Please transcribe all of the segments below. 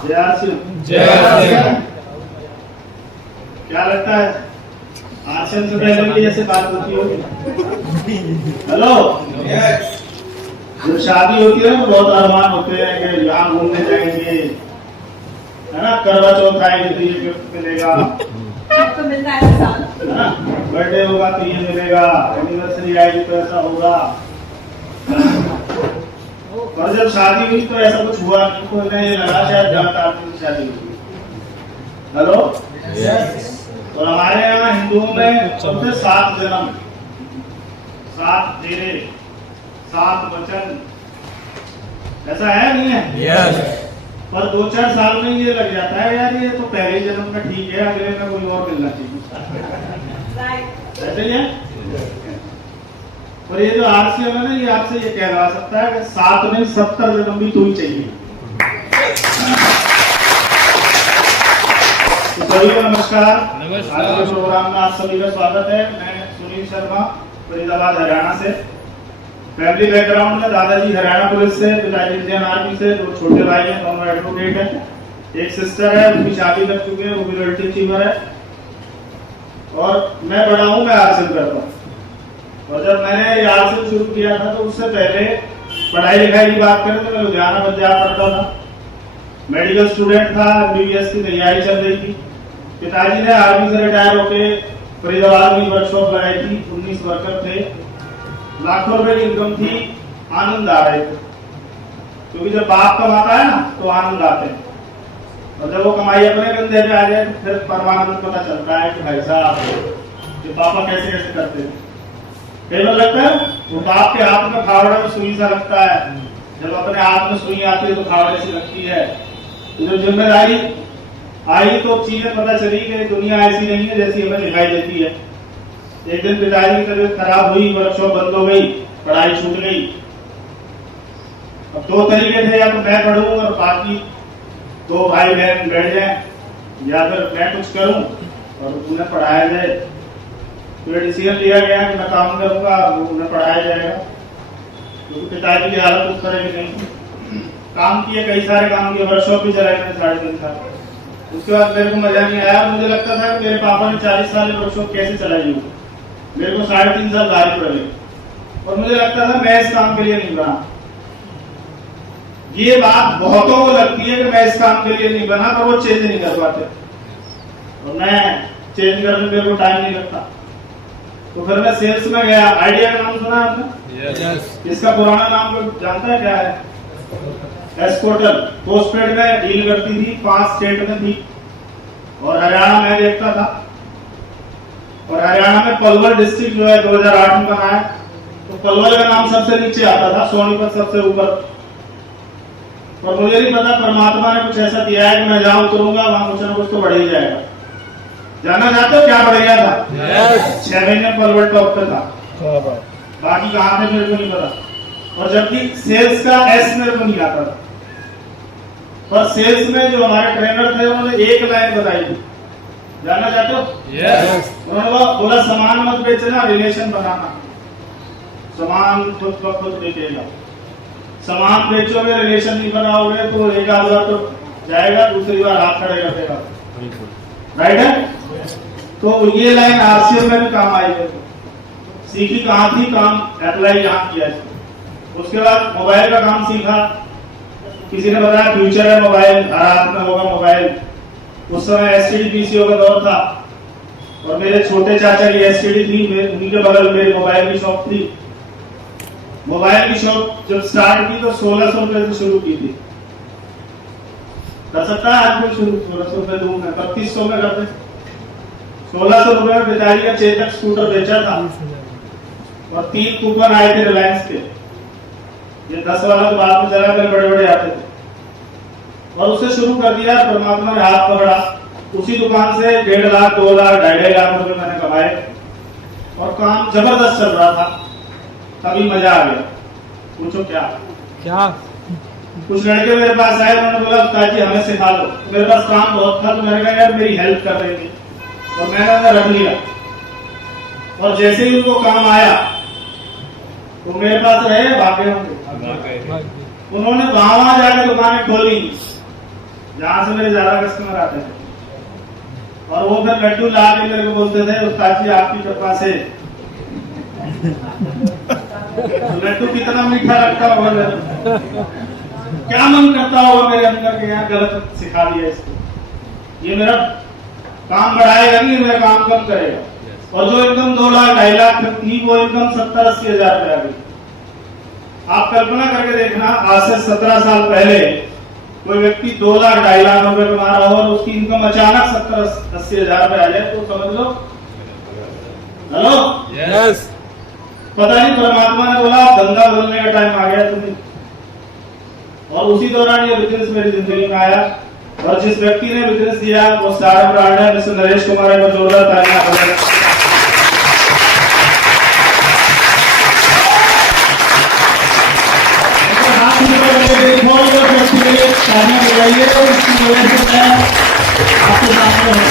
क्या लगता है आरसीएम से पहले भी ऐसे बात होती होगी? हेलो, जब शादी होती है ना तो बहुत अरमान होते हैं कि यहाँ घूमने जाएंगे, है ना, करवा चौथ आएगी तो ये गिफ्ट मिलेगा, तो मिलता है साल, है ना, बर्थडे होगा तो ये मिलेगा, एनिवर्सरी आएगी तो ऐसा होगा। और जब शादी हुई तो ऐसा कुछ हुआ नहीं, तो इन्हें लगा शायद जाता आपकी शादी हुई। हेलो, और हमारे यहाँ हिंदुओं में सबसे 7 जन्म, 7 फेरे, 7 वचन, ऐसा है नहीं है? यस। पर 2-4 साल में ये लग जाता है यार ये तो पहले ही जन्म का ठीक है, अगले में कोई और मिलना चाहिए, ऐसे ही है। और ये जो आरसीएम है ना, ये आपसे ये कहला सकता है कि 7 नहीं 70 जन्म भी तो ही चाहिए। तो सभी को नमस्कार। आज के प्रोग्राम में आप सभी का स्वागत है। मैं सुनील शर्मा, फरीदाबाद, हरियाणा से। फैमिली बैकग्राउंड में दादाजी हरियाणा पुलिस से, पिताजी इंडियन आर्मी से, 2 छोटे भाई हैं, दोनों एडवोकेट हैं। एक सिस्टर है, उनकी शादी कर चुके हैं, वो भी लड़की अचीवर है। और मैं बड़ा हूँ, मैं आरसीएम करता हूँ। और जब मैंने आरसीएम शुरू किया था तो उससे पहले पढ़ाई लिखाई की बात करें तो मैं लुधियाना पंजाब पढ़ता था, मेडिकल स्टूडेंट था, एमबीबीएस की तैयारी चल रही थी। पिताजी ने आर्मी से रिटायर होकर फरीदाबाद में वर्कशॉप लगाई थी, 19 वर्कर थे, लाखों रुपए की इनकम थी, आनंद आ रहे थे, क्योंकि जब बाप कमाता है ना तो आनंद आते हैं, और जब वो कमाई अपने कंधे पे आ जाए तो फिर परमानंद पता चलता है कि भाई साहब ये पापा कैसे कैसे करते हैं। कई बार लगता है वो बाप के हाथ में फावड़ा में सुई सा लगता है, जब अपने हाथ में सुई आती है तो फावड़े से लगती है। तो जब जिम्मेदारी आई तो चीजें पता चली कि दुनिया ऐसी नहीं है जैसी हमें दिखाई देती है। एक दिन पिताजी की तबीयत खराब हुई, वर्कशॉप बंद हो गई, पढ़ाई छूट गई। अब 2 तरीके थे, या तो मैं पढ़ूं और बाकी 2 भाई बहन बैठ जाए, या फिर मैं कुछ करूं और उन्हें पढ़ाया जाए। तो डिसीजन लिया गया कि मैं काम करूंगा, उन्हें पढ़ाया जाएगा, क्योंकि पिताजी की हालत उस तरह की नहीं थी। काम किए, कई सारे काम किए, वर्कशॉप भी चलाए मैंने 3.5 साल। उसके बाद मेरे को मजा नहीं आया, मुझे लगता था कि मेरे पापा ने 40 साल वर्कशॉप कैसे चलाई होगी, मेरे को 3.5 साल गाड़ी पड़ गई, और मुझे लगता था मैं इस काम के लिए नहीं बना। ये बात बहुतों को लगती है कि मैं इस काम के लिए नहीं बना, पर वो चेंज नहीं कर पाते, और मैं चेंज करने में मेरे को टाइम नहीं लगता। तो फिर मैं सेल्स में गया। आइडिया का नाम सुना है आपने? यस। इसका पुराना नाम को जानता है क्या है? एस्कोटल। पोस्टपेड में डील करती थी, 5 स्टेट में थी, और हरियाणा में देखता था। और हरियाणा में पलवल डिस्ट्रिक्ट जो है 2008 में बना है, तो पलवल का नाम सबसे नीचे आता था, सोनीपत सबसे ऊपर। और मुझे नहीं पता, परमात्मा ने कुछ ऐसा दिया है कि मैं जहां उतरूंगा वहां कुछ ना कुछ तो बढ़ ही जाएगा। जानना चाहते हो क्या बढ़ गया था? 6 महीने पलवल टॉप पे था, बाकी कहां थे मेरे को नहीं पता। और जबकि सेल्स का एस मेरे को नहीं आता था, पर सेल्स में जो हमारे ट्रेनर थे उन्होंने एक लाइन बताई थी, जानना चाहते हो? यस। उन्होंने बोला सामान मत बेचना, रिलेशन बनाना। सामान खुद ब खुद बेचेगा, सामान बेचोगे रिलेशन नहीं बनाओगे तो एक आध बार तो जाएगा, दूसरी बार हाथ खड़े कर देगा। राइट है? तो ये लाइन आरसीएम में भी काम आई है। सीखी कहाँ थी, काम अप्लाई यहाँ किया। उसके बाद मोबाइल का काम सीखा। किसी ने बताया फ्यूचर है मोबाइल, हर हाथ में होगा मोबाइल। उस समय एसटीडी पीसीओ का दौर था, और मेरे छोटे चाचा की एसटीडी थी, उनके बगल में मोबाइल की शॉप थी। मोबाइल की शॉप जब स्टार्ट की तो 1600 रुपए से शुरू की थी। कर सकता है आज कोई शुरू? 1600 रुपए दूंगा, 3200 में करते। 1600 रुपए में पिताजी का चेतक स्कूटर बेचा था, और 3 कूपन आए थे रिलायंस के। ये 10 वाला तो बाद में चला, बड़े बड़े आते थे, और उसे शुरू कर दिया। परमात्मा ने हाथ पकड़ा, उसी दुकान से 1.5 लाख, 2 लाख, 2.5 लाख रुपए मैंने कमाए, और काम जबरदस्त चल रहा था। तभी मजा आ गया। पूछो क्या? कुछ लड़के मेरे पास आए, उन्होंने बोला ताकि हमें सिखा दो। मेरे पास काम बहुत था, तो मैंने कहा यार मेरी हेल्प कर रही थी, और मैंने उन्हें रख लिया। और जैसे ही उनको काम आया तो मेरे पास रहे, भागे होंगे। उन्होंने वहां जाकर दुकानें खोली, जहां से मेरे ज्यादा कस्टमर आते थे। और वो फिर लड्डू ला के मेरे को बोलते थे उस्ताद जी आपकी कृपा से। तो लड्डू कितना मीठा लगता होगा मेरे, क्या मन करता होगा मेरे अंदर के यहाँ गलत सिखा दिया इसको। ये मेरा काम बढ़ाएगा नहीं, मेरा काम कम करेगा। और जो इनकम 2 लाख 2.5 लाख थी वो इनकम 70-80 हजार पे आ गई। आप कल्पना करके देखना, आज से 17 साल पहले कोई व्यक्ति 2 लाख 2.5 लाख रुपए कमा रहा हो और उसकी इनकम अचानक 70-80 हजार पे आ जाए तो समझ लो हेलो यस। पता नहीं परमात्मा ने बोला धंधा बोलने का टाइम आ गया तुम्हें। और उसी दौरान ये बिजनेस मेरी जिंदगी में आया। और जिस व्यक्ति ने बिजनेस दिया वो स्टार्टअप ब्रांड है मिस्टर नरेश कुमार को जोरदार तालियां बजाएं। तो इसकी वजह से मैं आपके सामने हूं।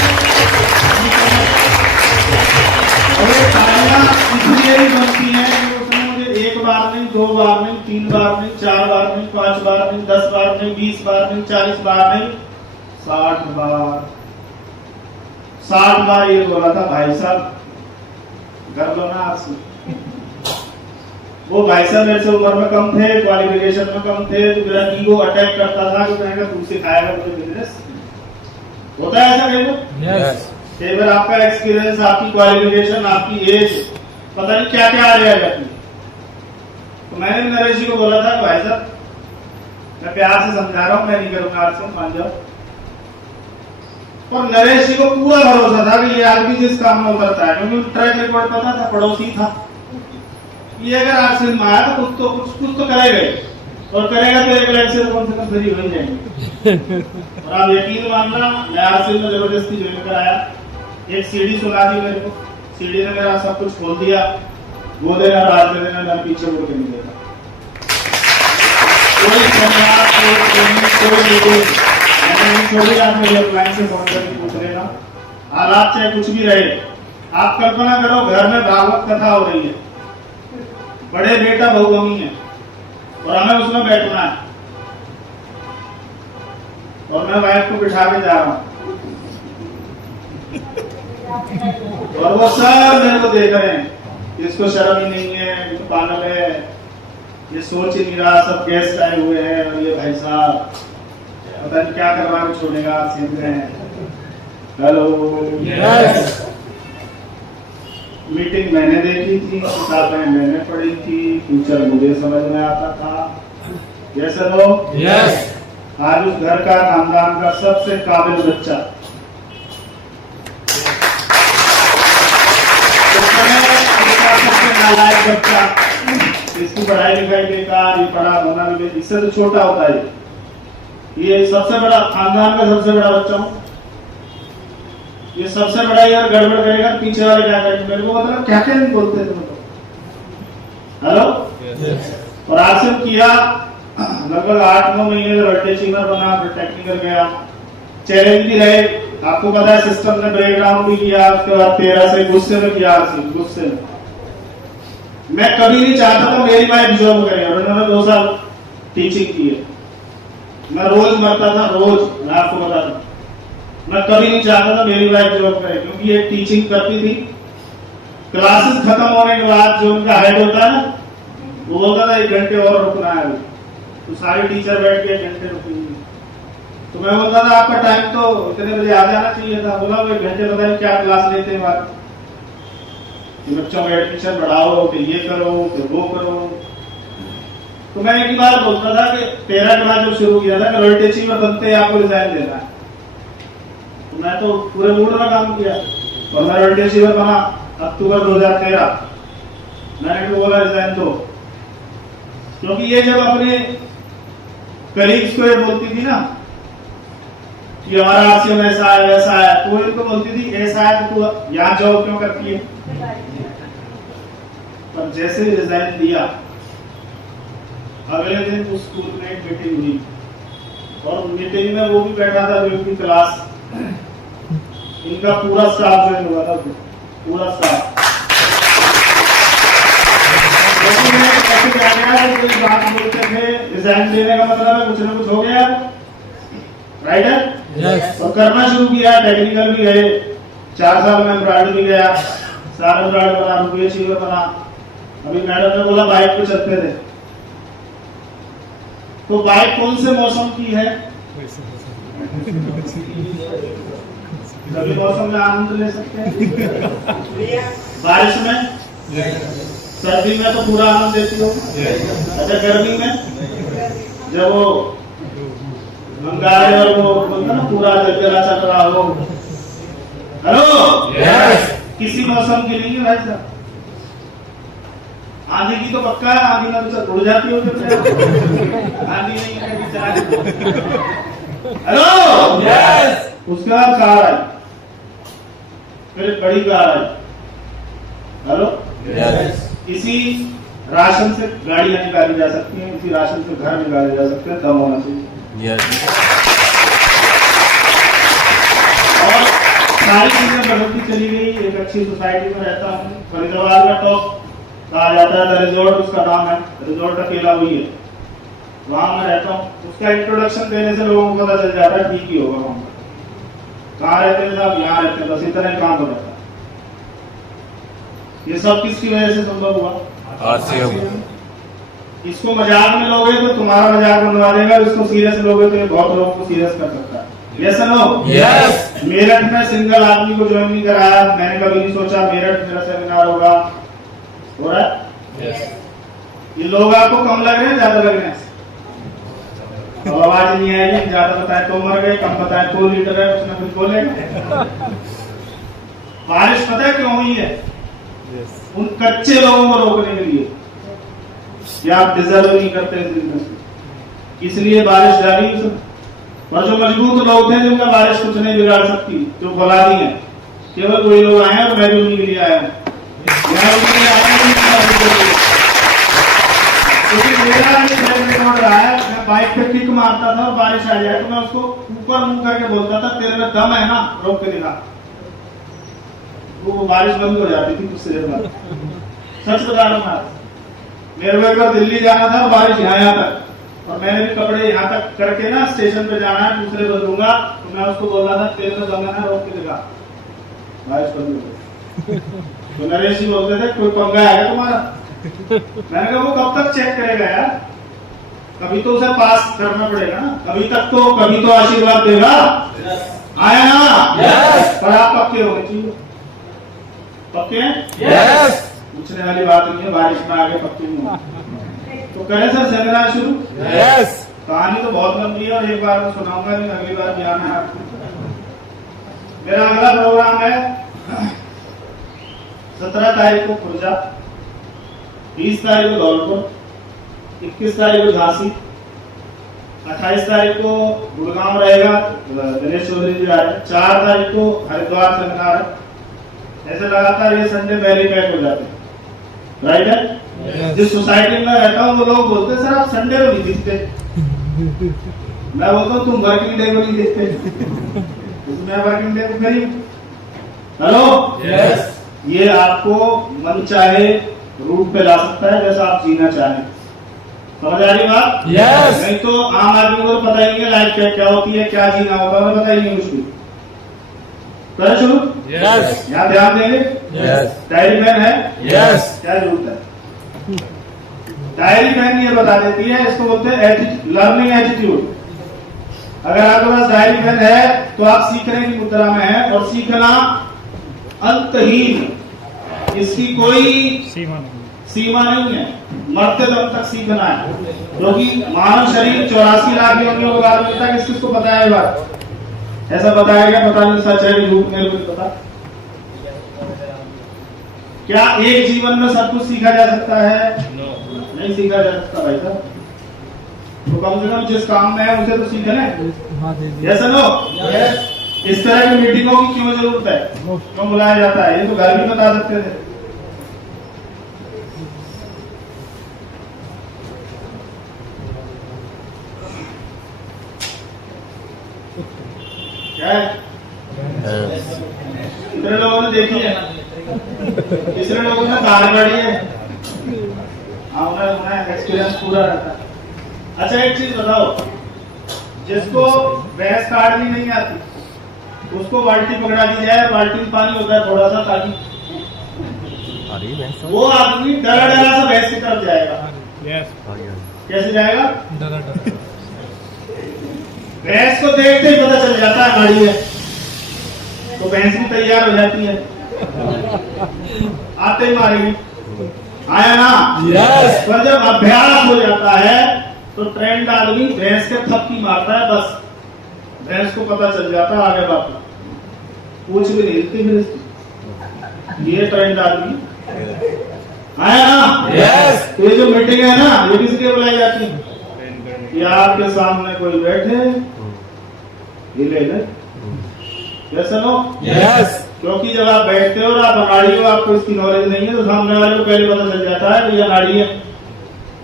और ये तालियां इसलिए भी बनती हैं कि उसने मुझे 1 बार नहीं, 2 बार नहीं, 3 बार नहीं, 4 बार नहीं, 5 बार नहीं, 10 बार नहीं, 20 बार नहीं, 40 बार नहीं, 60 बार 60 बार ये बोला था भाई साहब कर लो ना आपसे। वो भाई साहब मेरे से उम्र में कम थे, क्वालिफिकेशन में कम थे, तो मेरा ईगो अटैक करता था कि मैंने कहा तू सिखाएगा मुझे बिजनेस। होता है ऐसा कई बार? यस। कई बार आपका एक्सपीरियंस, आपकी क्वालिफिकेशन, आपकी एज पता नहीं क्या क्या आ जाएगा। तो मैंने भी नरेश जी को बोला था कि भाई साहब मैं प्यार से समझा रहा हूँ, मैं नहीं करूंगा आज से, मान जाओ। और नरेश जी को पूरा भरोसा था कि ये आदमी जिस काम में उतरता है, क्योंकि ट्रैक रिकॉर्ड पता था, पड़ोसी था। ये अगर आरसी में आया तो कुछ तो करेगा ही। और करेगा तो 1 लाख से कम फ्री हो जाएंगे। और आप यकीन मानना, मैं आरसी में जबरदस्ती ज्वाइन कराया। एक सीडी सुना दी मेरे को, सीडी ने मेरा सब कुछ खोल दिया। वो देना रात में देना, मैं पीछे मुड़ के नहीं देता। कोई सेमिनार, कोई ट्रेनिंग, कोई मीटिंग मैंने छोड़ी। आप मेरे क्लाइंट से फोन करके पूछ लेना, हालात चाहे कुछ भी रहे। आप कल्पना करो घर में भागवत कथा हो रही है, बड़े बेटा बहुगमी है और हमें उसमें बैठना है। और मैं वाइफ को बिठा के जा रहा हूं और वो सब मेरे को देख रहे हैं, इसको शर्म ही नहीं है, ये पागल है, ये सोच ही नहीं रहा। सब गेस्ट आए हुए हैं और ये भाई साहब पता नहीं क्या करवा के छोड़ेगा, सीख रहे हैं। Hello yes. मीटिंग मैंने देखी थी, किताबें मैंने पढ़ी थी, फ्यूचर मुझे समझ में आता था। Yes hello yes. आज उस घर का, खानदान का सबसे काबिल बच्चा, सबसे नालायक बच्चा, इसकी पढ़ाई लिखाई बेकार, ये पढ़ा होना भी इससे तो छोटा होता है। ये सबसे बड़ा खानदान का सबसे बड़ा बच्चा हूँ। ये सबसे बड़ा यार गड़बड़ करेगा, पीछे वाले क्या करेंगे, मेरे को मतलब क्या क्या नहीं बोलते तुम तो। हेलो और आज से किया लगभग 8-9 महीने में रट्टे चीमर बना, फिर टेक्निकल गया, चैलेंज भी रहे। आपको पता है सिस्टम ने ब्रेकडाउन भी किया। उसके बाद 13 से गुस्से में किया, गुस्से में। मैं कभी नहीं चाहता था मेरी वाइफ जॉब करे, और उन्होंने 2 साल टीचिंग की है। मैं रोज मरता था, रोज, मैं आपको बता दूं। मैं कभी नहीं चाहता था मेरी वाइफ जॉब करे, क्योंकि ये टीचिंग करती थी। क्लासेस खत्म होने के बाद जो उनका हेड होता है ना, वो बोलता था 1 घंटे और रुकना है। तो सारे टीचर बैठ के 1 घंटे रुकेंगे। तो मैं बोलता था आपका टाइम तो इतने बजे आ जाना चाहिए था। बोला वो 1 घंटे पता नहीं क्या क्लास लेते हैं बात, बच्चों का एडमिशन बढ़ाओ, कि ये करो, कि वो करो। तो मैं एक ही बार बोलता था कि 13 के बाद जब शुरू किया था कि रॉयल्टी चीफ में बनते आपको रिजाइन देना है। तो मैं तो पूरे मूड में काम किया और मैं रॉयल्टी चीफ बना अक्टूबर 2013। मैंने तो बोला रिजाइन दो, क्योंकि ये जब अपने कलीग्स को ये बोलती थी ना कि हमारा आरसीएम ऐसा है वैसा है, तो इनको बोलती थी ऐसा है तो तू यहाँ जॉब क्यों करती है। पर जैसे ही रिजाइन दिया, अगले दिन उस स्कूल में एक मीटिंग हुई और मीटिंग में वो भी बैठा था जो इनकी क्लास, इनका पूरा स्टाफ ज्वाइन हुआ था, पूरा स्टाफ। बात बोलते थे रिजाइन देने का मतलब है कुछ ना कुछ हो गया। राइट है? Yes. और करना शुरू किया, टेक्निकल भी गए, 4 साल में एम्ब्रॉयडरी भी गया, सारा एम्ब्रॉयडरी बना, रुपये चीवर बना। अभी मैडम ने बोला बाइक पे चलते थे, तो बाइक कौन से मौसम की है? सभी मौसम में आनंद ले सकते हैं। बारिश में, सर्दी में तो पूरा आनंद देती हो। अच्छा गर्मी में जब वो अंगारे और वो बोलता ना पूरा जलजला चल रहा हो, हेलो Yes. किसी मौसम की नहीं है भाई साहब। आंधी की तो पक्का है, आंधी में तो उड़ जाती हो आंधी नहीं है चला। Hello Yes. उसके बाद कार आई, फिर बड़ी कार आई। Hello Yes. इसी राशन से गाड़ियां निकाली जा सकती हैं, इसी राशन से घर निकाले जा सकते हैं, दम होना चाहिए। Yes. और सारी चीजें बढ़ती चली गई। एक अच्छी सोसाइटी में रहता हूँ, फरीदाबाद में टॉप कहा जाता है, द रिजॉर्ट उसका नाम है, रिजॉर्ट अकेला हुई है, वहां मैं रहता हूँ। उसका इंट्रोडक्शन देने से लोगों को पता चल जाता है ठीक ही होगा वहां पर। कहाँ रहते हैं साहब? यहाँ रहते हैं, बस इतना ही काम हो जाता है। ये सब किसकी वजह से संभव हुआ? RCM. इसको मजाक में लोगे तो तुम्हारा मजाक बनवा देगा, इसको सीरियस लोगे तो ये बहुत लोगों को सीरियस कर सकता है। Yes no? Yes. मेरठ में सिंगल आदमी को ज्वाइन नहीं कराया, मैंने कभी नहीं सोचा मेरठ मेरा सेमिनार होगा। हो रहा है? Yes. ये लोग आपको कम लग रहे हैं, ज्यादा लग रहे हैं? अब आवाज नहीं आएगी, ज्यादा बताए तो मर गए, कम बताए तो लीडर है, उसने कुछ बोलेगा। बारिश पता है क्यों हुई है? Yes. उन कच्चे लोगों को रोकने के लिए कि आप डिजर्व नहीं करते इस बिजनेस में, इसलिए बारिश डाली उसने। और जो मजबूत लोग थे जिनका बारिश कुछ नहीं बिगाड़ सकती, जो फौलादी है, केवल कोई लोग आए और मैं भी उन्हीं के लिए आया हूँ। मैं बाइक पे किक मारता था और बारिश आ जाए तो मैं उसको ऊपर मुंह करके बोलता था तेरे में दम है ना, रोक के दिखा। वो बारिश बंद हो जाती थी कुछ देर बाद। सच बता रहा हूँ, मेरे को एक बार दिल्ली जाना था और बारिश यहाँ तक, और मैंने भी कपड़े यहाँ तक करके ना स्टेशन पे जाना है, दूसरे बदलूंगा, तो मैं उसको बोल रहा था तेरे में दम है ना, रोक के दिखा। बारिश बंद हो गई। तो नरेश जी बोलते थे कोई पंगा है तुम्हारा? मैंने कहा वो कब तक चेक करेगा यार, कभी तो उसे पास करना पड़ेगा ना, कभी तो आशीर्वाद देगा। आया ना? Yes. पर आप पक्के होने चाहिए। पक्के हैं? Yes. पूछने वाली बात नहीं है, बारिश में आगे पक्के नहीं हो। तो करें सर सेमिनार शुरू? Yes. कहानी तो बहुत लंबी है और एक बार में सुनाऊंगा नहीं, अगली बार भी आना है आपको। मेरा अगला प्रोग्राम है 17 तारीख को खुर्जा, 20 तारीख को धौलपुर, 21 तारीख को झांसी, 28 तारीख को गुड़गांव रहेगा, दिनेश चौधरी जी आ रहे हैं, 4 तारीख को हरिद्वार सेमिनार है। ऐसे लगातार ये संडे पहले पैक हो जाते हैं, राइट है? जिस सोसाइटी में रहता हूँ वो लोग बोलते हैं सर आप संडे को नहीं दिखते। मैं बोलता हूँ तुम वर्किंग डे को नहीं दिखते, मैं वर्किंग डे को करी। हेलो? Yes. ये आपको मन चाहे रूट पे ला सकता है, जैसा आप जीना चाहें। समझ आ रही बात? Yes. नहीं तो आम आदमी को पता ही नहीं लाइफ क्या होती है, क्या जीना होता है, पता ही नहीं कुछ भी। करें शुरू? Yes. यहाँ ध्यान देंगे। Yes. डायरी पेन है? Yes. क्या जरूरत है? डायरी पेन ये बता देती है, इसको बोलते हैं लर्निंग एटीट्यूड। अगर आपके पास डायरी पेन है तो आप सीखने की मुद्रा में है, और सीखना अंतहीन, इसकी कोई सीमा नहीं है, मरते दम तक सीखना है। क्योंकि मानव शरीर 84 लाख योनियों को बाद मिलता है। किस किस को पता है बात? ऐसा बताया गया, पता नहीं सच है कि झूठ, मेरे को नहीं पता। क्या एक जीवन में सब कुछ सीखा जा सकता है? नहीं सीखा जा सकता भाई साहब। तो कम से कम जिस काम में है उसे तो सीखे ना। Yes no? इस तरह की मीटिंगों की क्यों जरूरत है, क्यों बुलाया जाता है, ये तो घर भी बता सकते थे। क्या है? कितने लोगों ने देखी है? कितने लोगों ने कार गाड़ी है? हाँ, उन्हें एक्सपीरियंस पूरा रहता है। अच्छा एक चीज बताओ, जिसको भैंस काटनी नहीं आती, उसको बाल्टी पकड़ा दी जाए, बाल्टी में पानी होता है थोड़ा सा, ताकि वो आदमी डरा डरा सा भैंस की तरफ जाएगा। कैसे जाएगा? भैंस को देखते ही पता चल जाता है गाड़ी है, तो भैंस भी तैयार हो जाती है, आते ही मारेगी। आया ना? यस। पर जब अभ्यास हो जाता है तो ट्रेंड आदमी भैंस के थपकी मारता है, बस भैंस को पता चल जाता है आगे बात, पूछ भी नहीं हिलती फिर इसकी। ये ट्रेंड आदमी आया ना? यस। ये जो मीटिंग है ना, ये किसके लिए बुलाई जाती है? कि आपके सामने कोई बैठे, हिले ले, जैसे लो। यस। क्योंकि जब आप बैठते हो और आप अनाड़ी हो, आपको इसकी नॉलेज नहीं है, तो सामने वाले को पहले पता चल जाता है कि ये अनाड़ी है।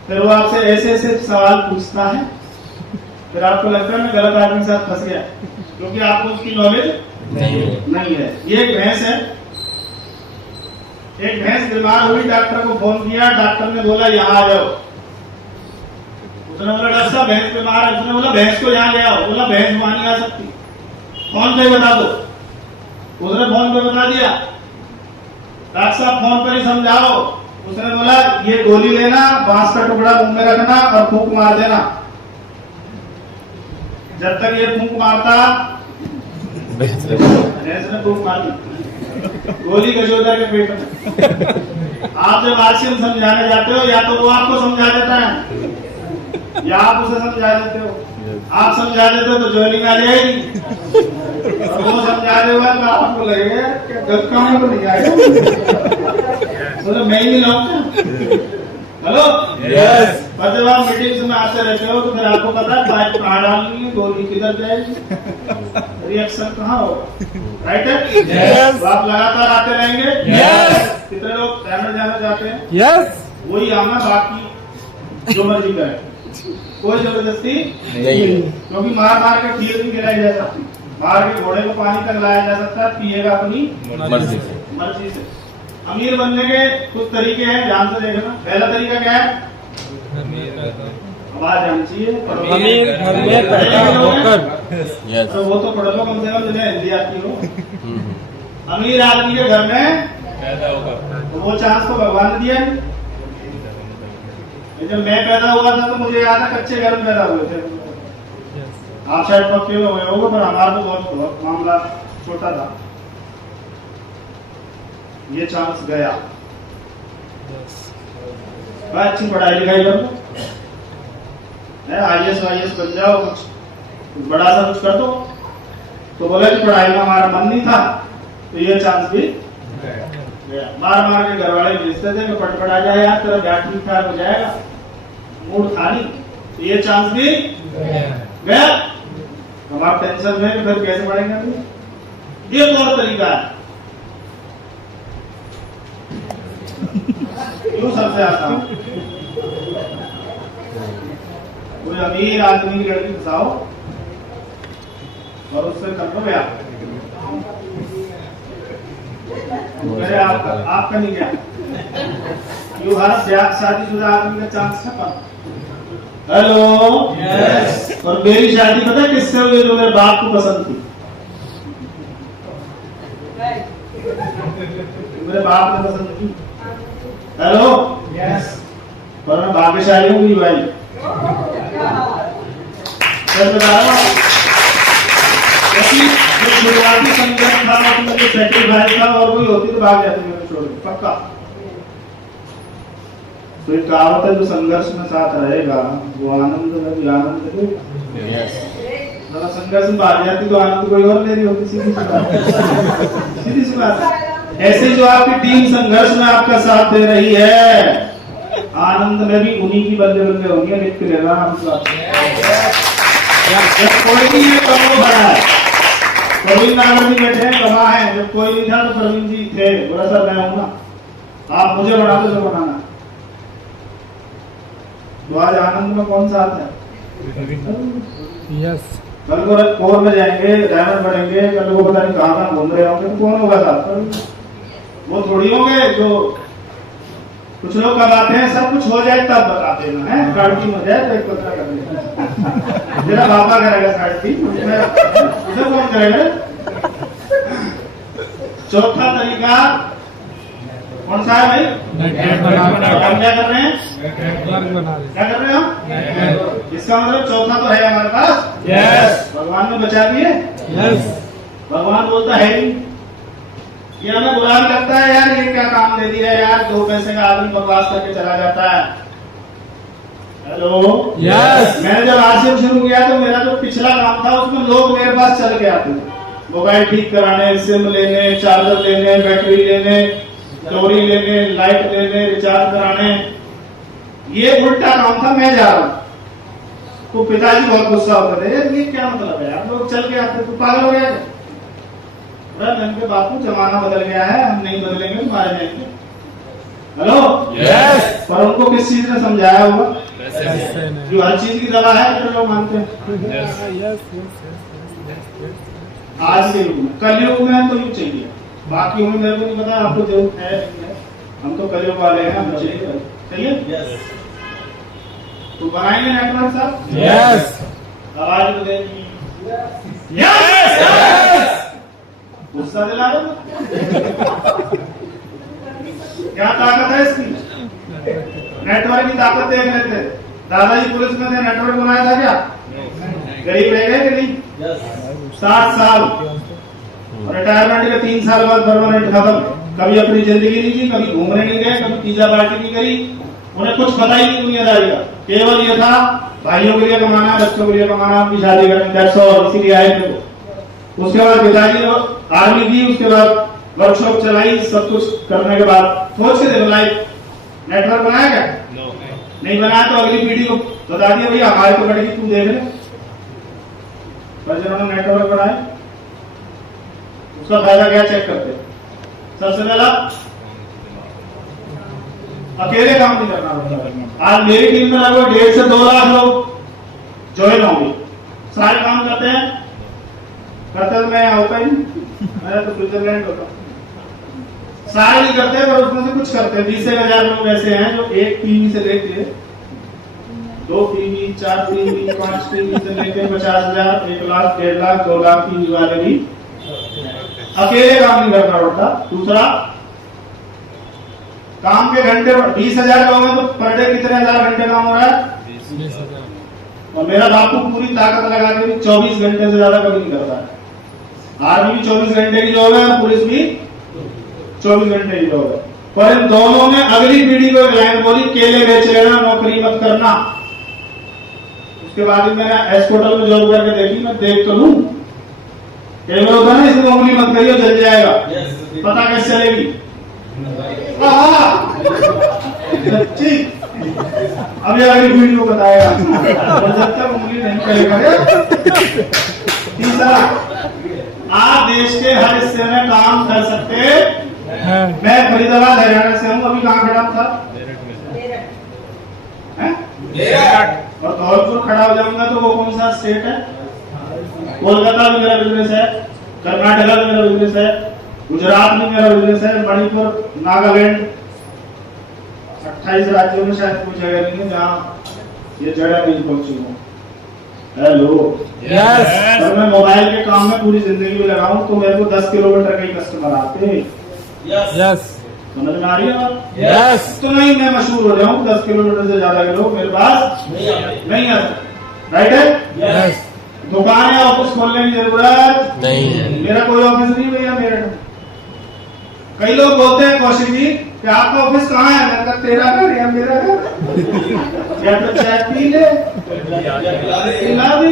फिर वो आपसे ऐसे ऐसे सवाल पूछता है, फिर आपको लगता है मैं गलत आदमी के साथ फंस गया, क्योंकि आपको उसकी नॉलेज नहीं है। ये एक भैंस है, एक भैंस बीमार हुई, डॉक्टर को फोन किया, डॉक्टर ने बोला यहाँ आ जाओ। उसने बोला डॉक्टर साहब भैंस बीमार है, उसने बोला भैंस को यहाँ ले आओ। बोला भैंस वहां नहीं आ सकती, फोन पे बता दो। उसने फोन पे बता दिया, डॉक्टर साहब फोन पर ही समझाओ। उसने बोला ये गोली लेना, बांस का टुकड़ा मुंह में रखना और फूंक मार देना। जब तक ये फूंक मारता, भैंस ने फूंक मार दी, गोली गजोदर के पेट में। आप जब आरसीएम समझाने जाते हो, या तो वो आपको समझा देता है या आप उसे समझा देते हो। आप समझा देते हो तो ज्वाइनिंग आ जाएगी, और वो समझा देगा तो आपको लगेगा कि गक्का में तो नहीं आएगा, तो मैं ही नहीं लाऊंगा। हेलो? यस। पर जब आप मीटिंग्स में आते रहते हो तो फिर आपको पता है बाइक कहाँ डालनी है, गोली किधर जाएगी, रिएक्शन कहाँ होगा, राइट है? यस। तो आप लगातार आते रहेंगे। यस। कितने लोग पैनल जाना चाहते हैं? यस। वही आना, बाकी जो मर्जी करें, कोई जबरदस्ती नहीं। क्योंकि मार मार के खीर नहीं खिलाई जा सकती, मार के घोड़े को पानी तक लाया जा सकता है, पिएगा अपनी मर्जी से। अमीर बनने के कुछ तरीके हैं, ध्यान से देखना। पहला तरीका क्या है? आवाज आनी चाहिए। अमीर घर में पैदा होकर। यस। तो वो तो पढ़ लो कम से कम, जिन्हें हिंदी आती हो। अमीर आदमी के घर में पैदा होगा, तो वो चांस तो भगवान ने दिया है। जब मैं पैदा हुआ था तो मुझे याद है कच्चे घर में पैदा हुए थे। आप शायद पक्के में हुए होंगे, पर हमारा तो बहुत मामला छोटा था। ये चांस गया। भाई अच्छी पढ़ाई लिखाई करो, IAS वाईएस बन जाओ, कुछ बड़ा सा कुछ कर दो। तो बोला कि पढ़ाई में हमारा मन नहीं था, तो ये चांस भी गया। मार मार के घर वाले भेजते थे कि पट आ जाए यार, तेरा ब्याह ठीक ठाक हो जाएगा, मूड खाली, तो ये चांस भी गया। हम आप टेंशन में फिर कैसे पढ़ेंगे? ये तो और तरीका है, क्यों सबसे आसान। कोई अमीर आदमी की लड़की फंसाओ और उससे कर लो ब्याह, मेरे आपका नहीं गया। यू हर शादीशुदा आदमी का चांस है। हेलो? यस। और मेरी शादी पता है किससे हुई? जो मेरे बाप को पसंद थी, मेरे बाप ने पसंद की। हेलो? यस। पर मैं भाग्यशाली हूँ भी भाई, शुरुआती संघर्ष था, जो सेक्रीफाइस था, और कोई होती तो भाग जाती मेरे छोड़ के, पक्का। तो एक कहावत है, जो संघर्ष में साथ रहेगा वो आनंद में भी आनंद देगा। यस। अगर संघर्ष में भाग जाती तो आनंद कोई और ले रही होती, सीधी सी बात, सीधी सी बात। ऐसे जो आपकी टीम संघर्ष में आपका साथ दे रही है, आनंद में भी उन्हीं की बंदे बंदे होंगे, लिखते रहना हमको। जब कोई नहीं है कब वो भरा है, प्रवीण नागर जी बैठे हैं, कमा है। जब कोई नहीं था तो प्रवीण जी थे, बोला सर मैं हूं ना, आप मुझे बना दो जो बनाना। तो आज आनंद में कौन साथ है? यस। कल को कोर में जाएंगे, डायमंड बढ़ेंगे, कल को पता नहीं कहाँ कहाँ घूम रहे होंगे, तो कौन होगा साथ? वो थोड़ी होंगे। जो कुछ लोग कब आते हैं, सब कुछ हो जाए तब बताते हैं, लड़की हो जाए तो एक पता कर मेरा पापा करेगा 3.5 उसे कौन करेगा। चौथा तरीका कौन सा है भाई? हम क्या कर रहे हैं? क्या कर रहे हो? इसका मतलब चौथा तो है हमारे पास। यस भगवान ने बचा दिए। यस भगवान बोलता है ये हमें बुरा भी लगता है यार, ये क्या काम दे दिया यार, 2 पैसे का आदमी बकवास करके चला जाता है। हेलो यस मैंने जब आश्रम शुरू किया तो मेरा जो पिछला काम था उसमें लोग मेरे पास चल के आते थे, मोबाइल ठीक कराने, सिम लेने, चार्जर लेने, बैटरी लेने, चोरी लेने, लाइट लेने, रिचार्ज कराने। ये उल्टा काम था, मैं जा रहा हूँ तो पिताजी बहुत गुस्सा होते थे, ये क्या मतलब है यार, लोग चल के आते, तो पागल हो गया। मैंने बापू जमाना बदल गया है, हम नहीं बदलेंगे तो मारे जाएंगे। हेलो यस पर उनको किस चीज ने समझाया होगा? जो हर चीज की दवा है तो लोग मानते हैं। आज के युग में, कलयुग में तो यूँ चाहिए, बाकी युग में मेरे को नहीं पता, आपको जरूरत है नहीं है। हम तो कलयुग वाले हैं, हम चाहिए। तो बनाएंगे नेटवर्क साहब। यस आवाज तो देंगे। गुस्सा दिला रहे हो? क्या ताकत है इसकी? नेटवर्क की ताकत देख लेते। दादाजी पुलिस में थे, नेटवर्क बनाया था क्या? गरीब रह गए कि नहीं? 60 साल रिटायरमेंट के 3 साल बाद परमानेंट खत्म। कभी अपनी जिंदगी नहीं जी, कभी घूमने नहीं गए, कभी पिज्जा पार्टी नहीं करी, उन्हें कुछ पता ही नहीं दुनियादारी का। केवल ये था भाइयों के लिए कमाना, बच्चों के लिए कमाना, अपनी शादी करनी, दैट्स ऑल, इसीलिए आए थे। उसके बाद पिताजी ने आर्मी की, उसके बाद वर्कशॉप चलाई, सब कुछ करने के बाद सोच के देखो लाइफ नेटवर्क बनाया क्या? नहीं बनाया तो अगली पीढ़ी को बता दिया भैया हमारे को कटेगी, तू देख ले। पर जिन्होंने नेटवर्क बनाया उसका फायदा क्या चेक करते? सबसे पहला अकेले काम नहीं करना होता। आज मेरी टीम में लगभग 1.5 से 2 लाख लोग ज्वाइन होंगे, सारे काम करते हैं। करते तो मैं होता ही नहीं, मैं तो स्विट्जरलैंड होता। सारे नहीं करते पर उसमें से कुछ करते हैं। 20,000 लोग ऐसे हैं जो एक टीवी से लेके 2 टीवी, 4 टीवी, 5 टीवी से लेके 50,000, 1 लाख, 1.5 लाख, 2 लाख टीवी वाले भी अकेले काम नहीं करना पड़ता। दूसरा काम के घंटे 20,000 लोग हैं तो पर डे कितने हजार घंटे काम हो रहा है? 20,000। और मेरा बापू पूरी ताकत लगा के 24 घंटे से ज्यादा कभी नहीं करता है। आर्मी भी 24 घंटे की जॉब है, पुलिस भी 24 घंटे की जॉब है। पर इन दोनों ने अगली पीढ़ी को एक लाइन बोली, केले बेच लेना, नौकरी मत करना। उसके बाद मैंने एस्कोटल में जॉब करके देखी, मैं देख तो लूं, केवल होता ना इसमें उंगली मत करियो जल जाएगा, पता कैसे चलेगी? सच्ची अभी अगली पीढ़ी को बताएगा, जब तक उंगली नहीं करेगा। तीसरा, आप देश के हर हिस्से में काम कर सकते हैं। मैं फरीदाबाद हरियाणा से हूँ, अभी कहाँ खड़ा था? और धौलपुर खड़ा हो जाऊंगा तो वो कौन सा स्टेट है? कोलकाता में मेरा बिजनेस है, कर्नाटका में मेरा बिजनेस है, गुजरात में मेरा बिजनेस है, मणिपुर, नागालैंड, 28 राज्यों में शायद कोई जगह नहीं है जहाँ ये जगह नहीं पहुंची हूँ। हेलो यस सर, मैं मोबाइल के काम में पूरी जिंदगी में लगा हूँ तो मेरे को 10 किलोमीटर के कस्टमर आते हैं। यस समझ में आ रही है बात? यस तो नहीं मैं मशहूर हो जाऊँ, 10 किलोमीटर से ज्यादा के लोग मेरे पास नहीं आते। राइट है? यस दुकान या ऑफिस खोलने की जरूरत नहीं। मेरा कोई ऑफिस नहीं भैया मेरे। कई लोग बोलते हैं कौशिक जी कि आपका ऑफिस कहाँ है? मैंने कहा तेरा घर या मेरा घर, या तो चाय पी ले पिला दे,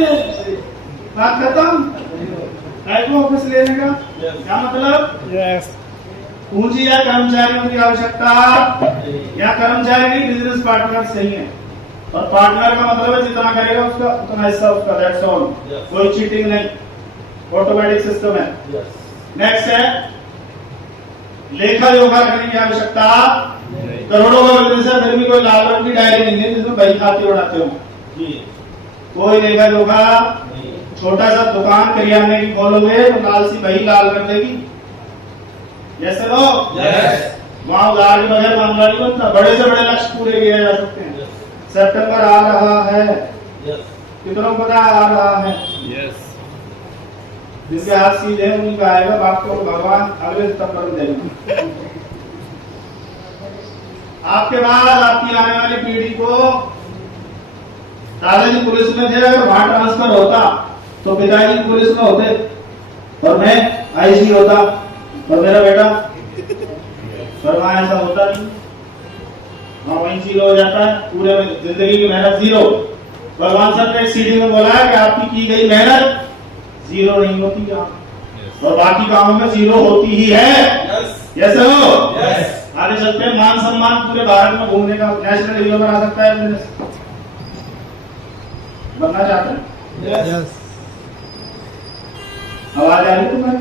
बात खत्म। ऑफिस लेने का क्या मतलब? यस पूंजी या कर्मचारियों की आवश्यकता, या कर्मचारी नहीं बिजनेस पार्टनर सही है। और पार्टनर का मतलब है जितना करेगा उसका उतना हिस्सा उसका, दैट्स ऑल। कोई चीटिंग नहीं, ऑटोमेटिक सिस्टम है। नेक्स्ट है लेखा जोखा रखने की आवश्यकता। करोड़ों का बिजनेस है फिर भी कोई लाल रंग की डायरी नहीं है जिसमें बही खाते उड़ाते हो, कोई लेखा जोखा। छोटा सा दुकान करियाने की खोलोगे तो लाल सी बही लाल कर देगी। जैसे लो वहां उधार के बगैर मामला नहीं बनता। बड़े से बड़े लक्ष्य पूरे किए जा सकते हैं। सितंबर आ रहा है, कितनों को पता आ रहा है? Yes. जिसके हाथ सीधे हैं उनका आएगा, आपको भगवान अगले स्तर पर देगा। आपके बाद आपकी आने वाली पीढ़ी को, दादाजी पुलिस में थे, अगर वहां ट्रांसफर होता तो पिताजी पुलिस में होते और मैं आईसी होता और मेरा बेटा, पर वहां ऐसा होता नहीं। वहां वहीं जीरो हो जाता है, पूरे में जिंदगी की मेहनत जीरो। भगवान सर ने एक सीढ़ी में बोला है कि आपकी की गई मेहनत जीरो नहीं होती यहाँ, और बाकी कामों में जीरो होती ही है। यस हो, आगे चलते हैं। मान सम्मान पूरे भारत में घूमने का नेशनल हीरो बना सकता है, बनना चाहते हैं? आवाज आ रही तुम्हें?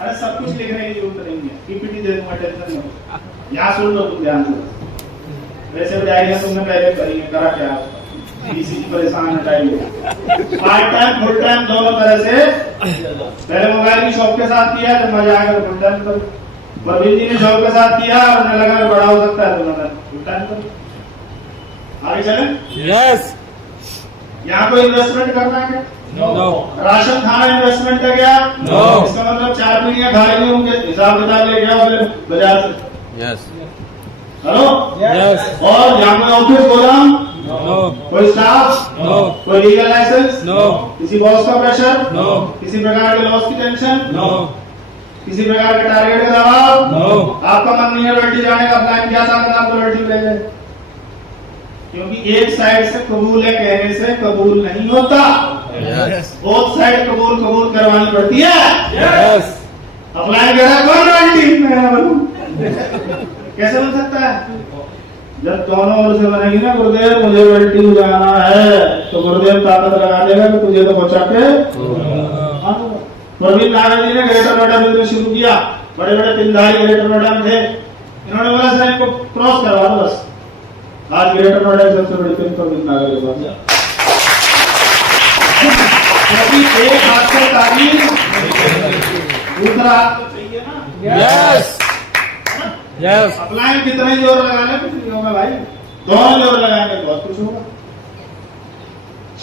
अरे सब कुछ लिखने की जरूरत नहीं है, पीपीटी दे दूंगा, टेंशन नहीं। यहाँ सुन लो तुम ध्यान से। वैसे डायरी तुमने पहले करी है, करा क्या इसी की परेशान है diary. Part time full time दोनों तरह से। पहले मोबाइल की शॉप के साथ किया तो मजा आएगा, फुल टाइम करो। प्रवीण जी ने शॉप के साथ किया और उन्हें लगा बड़ा हो सकता है, तो फुल टाइम करो। आगे चले। Yes. यहाँ कोई इन्वेस्टमेंट करना है क्या? No. राशन खाना इन्वेस्टमेंट है क्या? No. इसका मतलब 4 पीढ़ियां खाएंगे, उनके हिसाब किताब ले गया बाजार से। Yes. हेलो? Yes. और यहाँ कोई ऑफिस गोदाम? No. कोई स्टाफ? No. कोई लीगल लाइसेंस? No. किसी बॉस का प्रेशर? No. किसी प्रकार के लॉस की टेंशन? No. किसी प्रकार के टारगेट का दबाव? No. आपका मन नहीं है लड़की जाने का, प्लान क्या था कि आपको लड़की ले जाए? क्योंकि एक साइड से कबूल है कहने से कबूल नहीं होता। Yes. बोथ साइड कबूल करवानी पड़ती है। Yes. अप्लाई करा कौन लड़की मैं बनूं? कैसे बन सकता है? जब दोनों ओर से बनेगी ना, गुरुदेव मुझे बेल्टी जाना है, तो गुरुदेव ताकत लगा देगा कि तुझे तो पहुंचा के। प्रवीण नागर जी ने ग्रेटर नोएडा बिजनेस शुरू किया, बड़े बड़े तिलधारी ग्रेटर नोएडा में थे। इन्होंने बोला सर इनको क्रॉस करवा दो बस। आज ग्रेटर नोएडा की सबसे बड़ी फिल्म प्रवीण नागर के पास। एक हाथ से ताली, दूसरा हाथ तो चाहिए ना। Yes. Yes. अप्लाई कितना ही जोर लगा ले कुछ नहीं होगा भाई, दोनों जोर लगाएंगे बहुत कुछ होगा।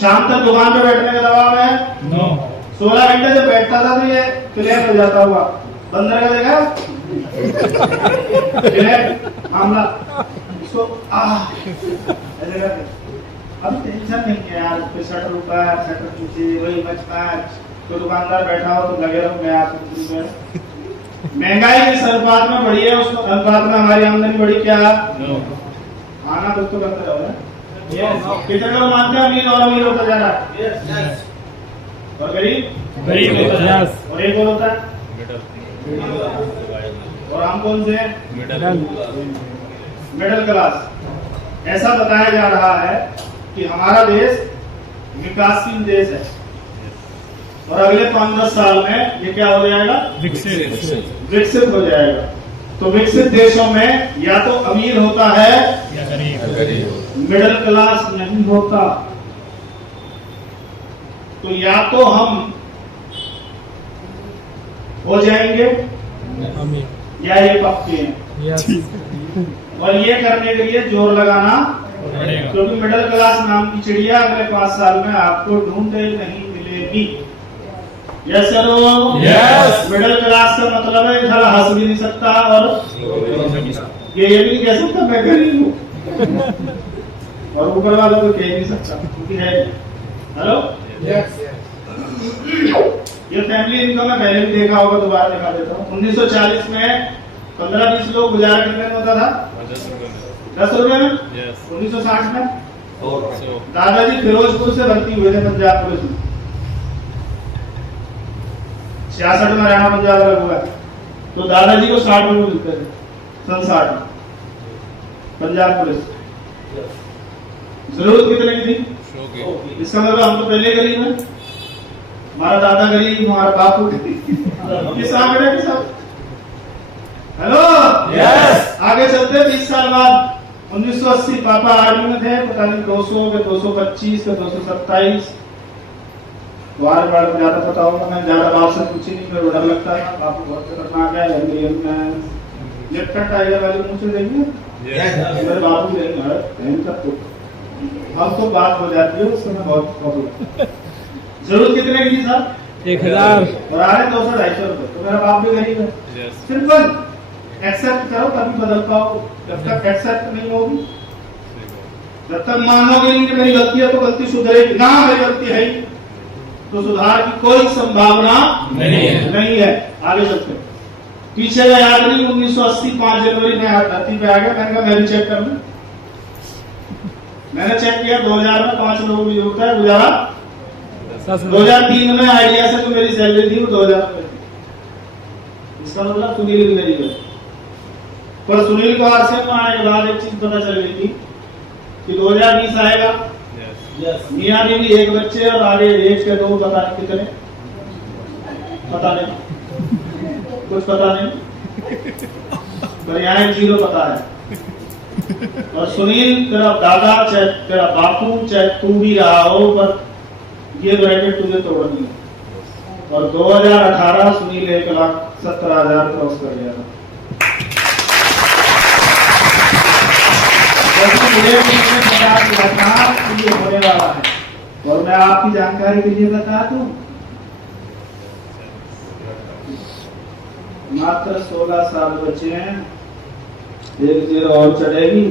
शाम तक दुकान पे बैठने का दबाव है? No. 16 घंटे जब बैठता था तो ये क्लियर हो जाता हुआ। बंदर का देखा क्लियर मामला, इसको ऐसे करते। अब टेंशन नहीं है यार, कोई शटर ऊपर शटर नीचे, वही मच मैच। कोई दुकानदार बैठा हो तो लगे रहो मैं आपको। महंगाई किस अनुपात में बढ़ी है, उस अनुपात में हमारी आमदनी बढ़ी क्या? आना कुछ तो करते रहो। कितने लोग मानते हैं अमीर और अमीर होता जा रहा है, और गरीब होता है, और एक और होता है, और हम कौन से हैं? Middle class. ऐसा बताया जा रहा है कि हमारा देश विकासशील देश है, और अगले 5-10 साल में ये क्या हो जाएगा? विकसित हो जाएगा। तो विकसित देशों में या तो अमीर होता है या गरीब, मिडिल क्लास नहीं होता। तो या तो हम हो जाएंगे या ये पक्के हैं, और ये करने के लिए जोर लगाना, क्योंकि मिडिल क्लास नाम की चिड़िया अगले 5 साल में आपको ढूंढे नहीं मिलेगी। यस सर, मिडिल क्लास का मतलब है इधर हंस भी नहीं सकता और ये भी नहीं कह सकता मैं गरीब हूँ, और ऊपर वालों को कह नहीं सकता क्योंकि है। हेलो, ये फैमिली इनकम मैं पहले भी देखा होगा, दोबारा दिखा देता हूँ। 1940 में 15-20 लोग गुजारा कितने में होता था? 10 रुपए में। 1960 में दादाजी फिरोजपुर से भर्ती हुए थे पंजाब पुलिस में। 66 में हरियाणा पंजाब अलग हुआ, तो दादाजी को 60 रुपए मिलते थे सन 60 में पंजाब पुलिस। जरूरत कितने की थी? इसका मतलब हम तो पहले गरीब हैं, हमारा दादा गरीब, हमारा बापू किस आंकड़े के साथ। हेलो, आगे चलते 20 साल बाद 1980 पापा आर्मी में थे, पता नहीं 200 के 225 के 227। तुम्हारे बारे में ज्यादा पता होगा, मैं ज्यादा बात से पूछी नहीं, मेरे को डर लगता था। बापू बहुत खतरनाक है, लेफ्ट टाइगर वाली मुझसे देंगे मेरे बापू देंगे। अब तो बात हो जाती है उस समय बहुत प्रॉब्लम। जरूरत कितने की साहब? 1000 और आ रहे 200-250 रुपए। तो मेरा बाप भी गरीब है। सिंपल एक्सेप्ट करो तभी बदल पाओ। जब तक एक्सेप्ट नहीं होगी, जब तक मानोगे नहीं कि मेरी गलती है तो गलती सुधरेगी ना, मेरी गलती है ही, तो सुधार की कोई संभावना नहीं है। आगे चलते हैं। पीछे का याद नहीं, 1980 5 जनवरी में धरती पे आ गया। मैंने कहा मैं भी चेक कर लूं। मैंने चेक किया 2000 में 5 लोगों की जरूरत है, गुजारा 2003 में आइडिया से जो मेरी सैलरी थी वो 2000 में थी। इसका मतलब सुनील भी गरीब है। पर सुनील को आरसीएम में आने के बाद एक चीज पता चल गई थी कि 2020 आएगा। मियाँ बीवी एक बच्चे और आगे एज के 2 पता नहीं कितने, पता नहीं, कुछ पता नहीं, पर यहाँ एक 0 पता है। और सुनील तेरा दादा चाहे तेरा बापू चाहे तू भी रहा हो, पर ये ब्रैकेट तुझे तोड़नी है। और 2018 सुनील 1,70,000 क्रॉस कर गया था। मुझे पता था कि ये होने वाला है। और मैं आपकी जानकारी के लिए बता दूं, मात्र 16 साल बचे हैं। 1 0 और चढ़ेगी,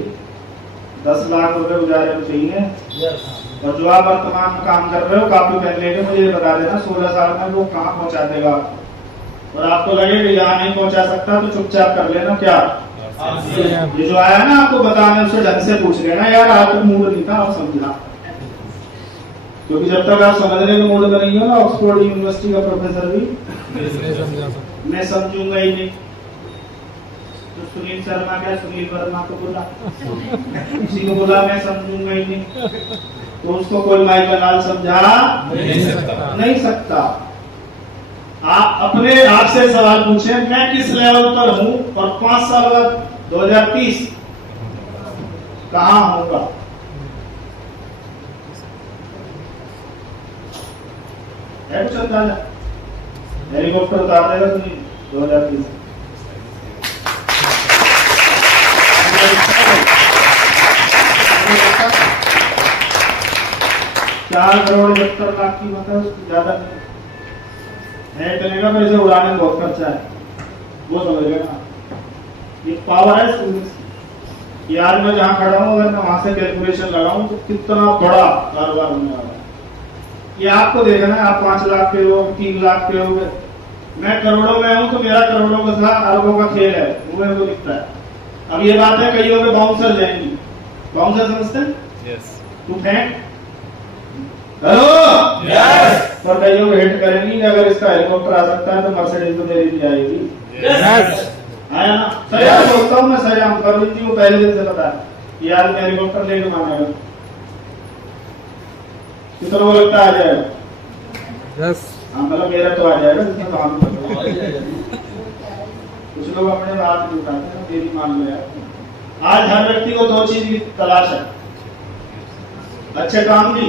10 लाख रुपए गुजारे को चाहिए। और जो आप वर्तमान में काम कर रहे हो, काफी पहले के मुझे बता देना 16 साल में वो कहाँ पहुंचा देगा। और आपको लगे कि यहाँ नहीं पहुंचा सकता तो चुपचाप कर लेना। क्या ये जो आया ना आपको बताने, उससे ढंग से पूछ लेना यार, आपको मूड नहीं था, आप समझना। क्योंकि जब तक आप समझने के मूड में नहीं हो ना, ऑक्सफोर्ड यूनिवर्सिटी का प्रोफेसर भी मैं समझूंगा ही नहीं। तो सुनील शर्मा क्या सुनील वर्मा को बोला, किसी को बोला मैं समझूंगा ही नहीं, तो उसको कोई माइकल लाल समझा नहीं सकता। आप अपने आप से सवाल पूछें, मैं किस लेवल पर हूं और 5 साल बाद 2030 कहां होगा। है कुछ अंदाजा? हेलीकॉप्टर उतार देगा तुम 2030। 4 करोड़ 70 लाख की मतलब ज्यादा नहीं है। करेगा पर इसे उड़ाने में बहुत खर्चा है, वो समझ लेना। ये पावर है स्टूडेंट्स की। यार मैं जहां खड़ा हूं, अगर मैं वहां से कैलकुलेशन लगाऊं तो कितना बड़ा कारोबार होने वाला है। ये आपको देखना है, आप 5 लाख के हो, 3 लाख के हो, मैं करोड़ों में हूं तो मेरा करोड़ों के साथ अरबों का खेल है, वो मेरे को दिखता है। अब ये बात है, कई लोग बाउंसर जाएंगी। बाउंसर समझते हैं? तू फेंक, हेलो यस। पर कई लोग हिट करेंगे कि अगर इसका हेलीकॉप्टर आ सकता है तो मर्सिडीज तो मेरी भी आएगी। यस आया ना? सही सोचता हूँ मैं, सही हम कर लीजिए। वो पहले दिन से पता है कि यार मैं हेलीकॉप्टर लेके मानेगा, कितना वो लगता आ जाएगा। यस हाँ, मतलब मेरा तो आ जाएगा, जिसमें तो हम कुछ लोग अपने बात नहीं उठाते हैं, मेरी मान लो यार। आज हर व्यक्ति को 2 चीज की तलाश है, अच्छे काम की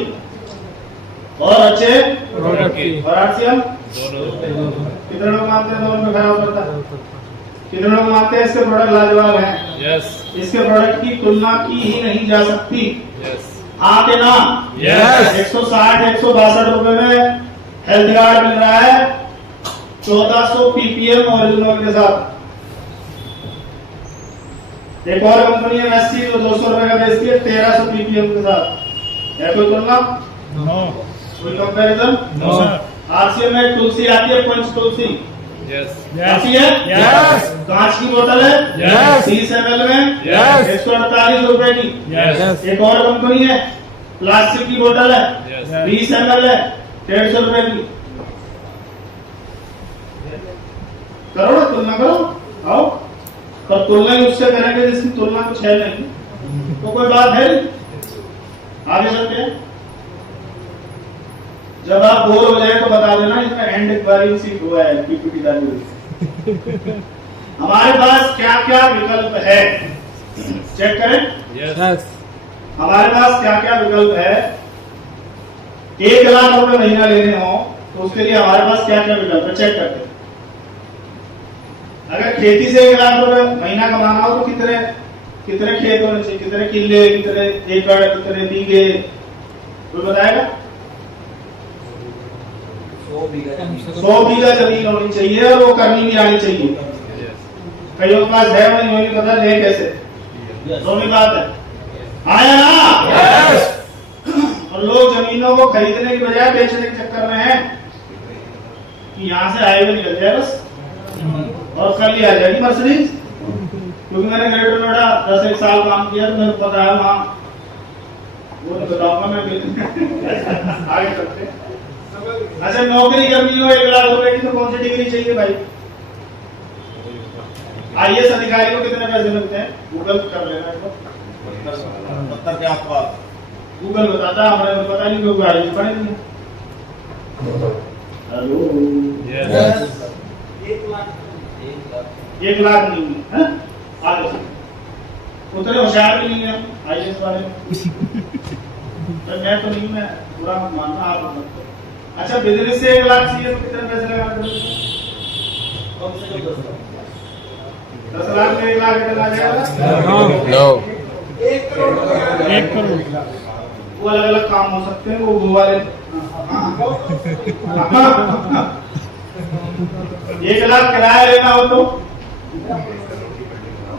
और अच्छे प्रोडक्ट की। और आरसीएम कितने लोग मानते हैं दोनों में खराब करता है? कितने लोग मानते हैं इसके प्रोडक्ट लाजवाब हैं? यस। इसके प्रोडक्ट की तुलना की ही नहीं जा सकती। यस। आके ना यस 160-162 रुपए में हेल्थ कार्ड मिल रहा है 1400 पीपीएम ओरिजिनल के साथ। एक और कंपनी है एससी जो 200 रुपए का बेचती है 1300 पीपीएम के साथ। है कोई तुलना? नो। कोई कंपैरिजन? नो। आरसीएम में तुलसी आती है, पंच तुलसी आती है। यस। कांच की बोतल है। यस। 30 ml में। यस। 148 रुपए की। यस। एक और कंपनी है प्लास्टिक की बोतल है। यस। 20 ml है, 150 रुपए की। करो ना, तुलना करो, आओ। पर तुलना उससे करेंगे जिसकी तुलना कुछ है नहीं, तो कोई बात है नहीं। आगे चलते हैं। जब आप बोर हो जाए तो बता देना, इसमें एंड एक्वायरिंग सीट हुआ है पीपीटी डाली। हमारे पास क्या क्या विकल्प है, चेक करें। यस। हमारे पास क्या क्या विकल्प है। 1 लाख रुपए महीना लेने हो तो उसके लिए हमारे पास क्या क्या विकल्प है, चेक करते हैं। अगर खेती से 1 लाख रुपए महीना कमाना हो तो कितने कितने खेत होने चाहिए, कितने किले, कितने एकड़, कितने बीघे, कोई बताएगा? 100 बीघा जमीन होनी चाहिए और वो करनी भी आनी चाहिए। कईयों के पास है, वो नहीं पता ले कैसे, दोनों बात है। आया ना? और लोग जमीनों को खरीदने की बजाय बेचने के चक्कर में है कि यहाँ से हाईवे निकल जाए बस और कल ही आ जाएगी मर्सिडीज। क्योंकि मैंने ग्रेटर नोएडा 10 साल काम किया तो मेरे को पता है वहाँ, वो नहीं बताऊंगा मैं आगे चलते। अच्छा, नौकरी करनी हो 1 लाख रुपए की तो कौन सी डिग्री चाहिए भाई? IAS अधिकारी को कितने पैसे मिलते हैं? गूगल कर लेना इसको, पत्थर के आसपास गूगल बताता है, हमें पता नहीं क्यों गाड़ी पड़े नहीं। हेलो, 1 लाख नहीं है, आगे उतने होशियार भी नहीं है IAS वाले। तो मैं तो नहीं, मैं पूरा मानना आप बताते। अच्छा, बिजनेस से 1 लाख चाहिए तो कितने पैसे लगाना पड़ेगा? 10 लाख में 1 लाख कितना आ जाएगा? No. 1 करोड़। वो अलग अलग काम हो सकते हैं, वो वाले 1 लाख किराया लेना हो तो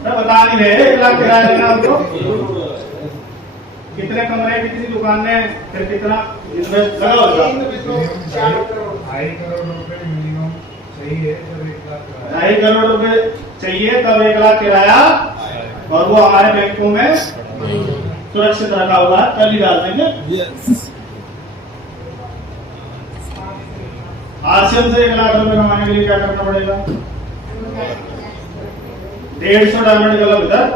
बता नहीं रहे, 1 लाख किराया लेना हो तो कितने कमरे कितनी दुकान में, फिर कितना इन्वेस्ट लगा होगा? 2.5 करोड़ रुपए मिनिमम चाहिए, जब 1 लाख 2.5 करोड़ रुपए चाहिए तब 1 लाख किराया, और वो हमारे बैंकों में सुरक्षित रखा हुआ है, कल ही डाल देंगे। आरसीएम से 1 लाख रुपए कमाने के लिए क्या करना पड़ेगा? 150 डायमंड क्लब इधर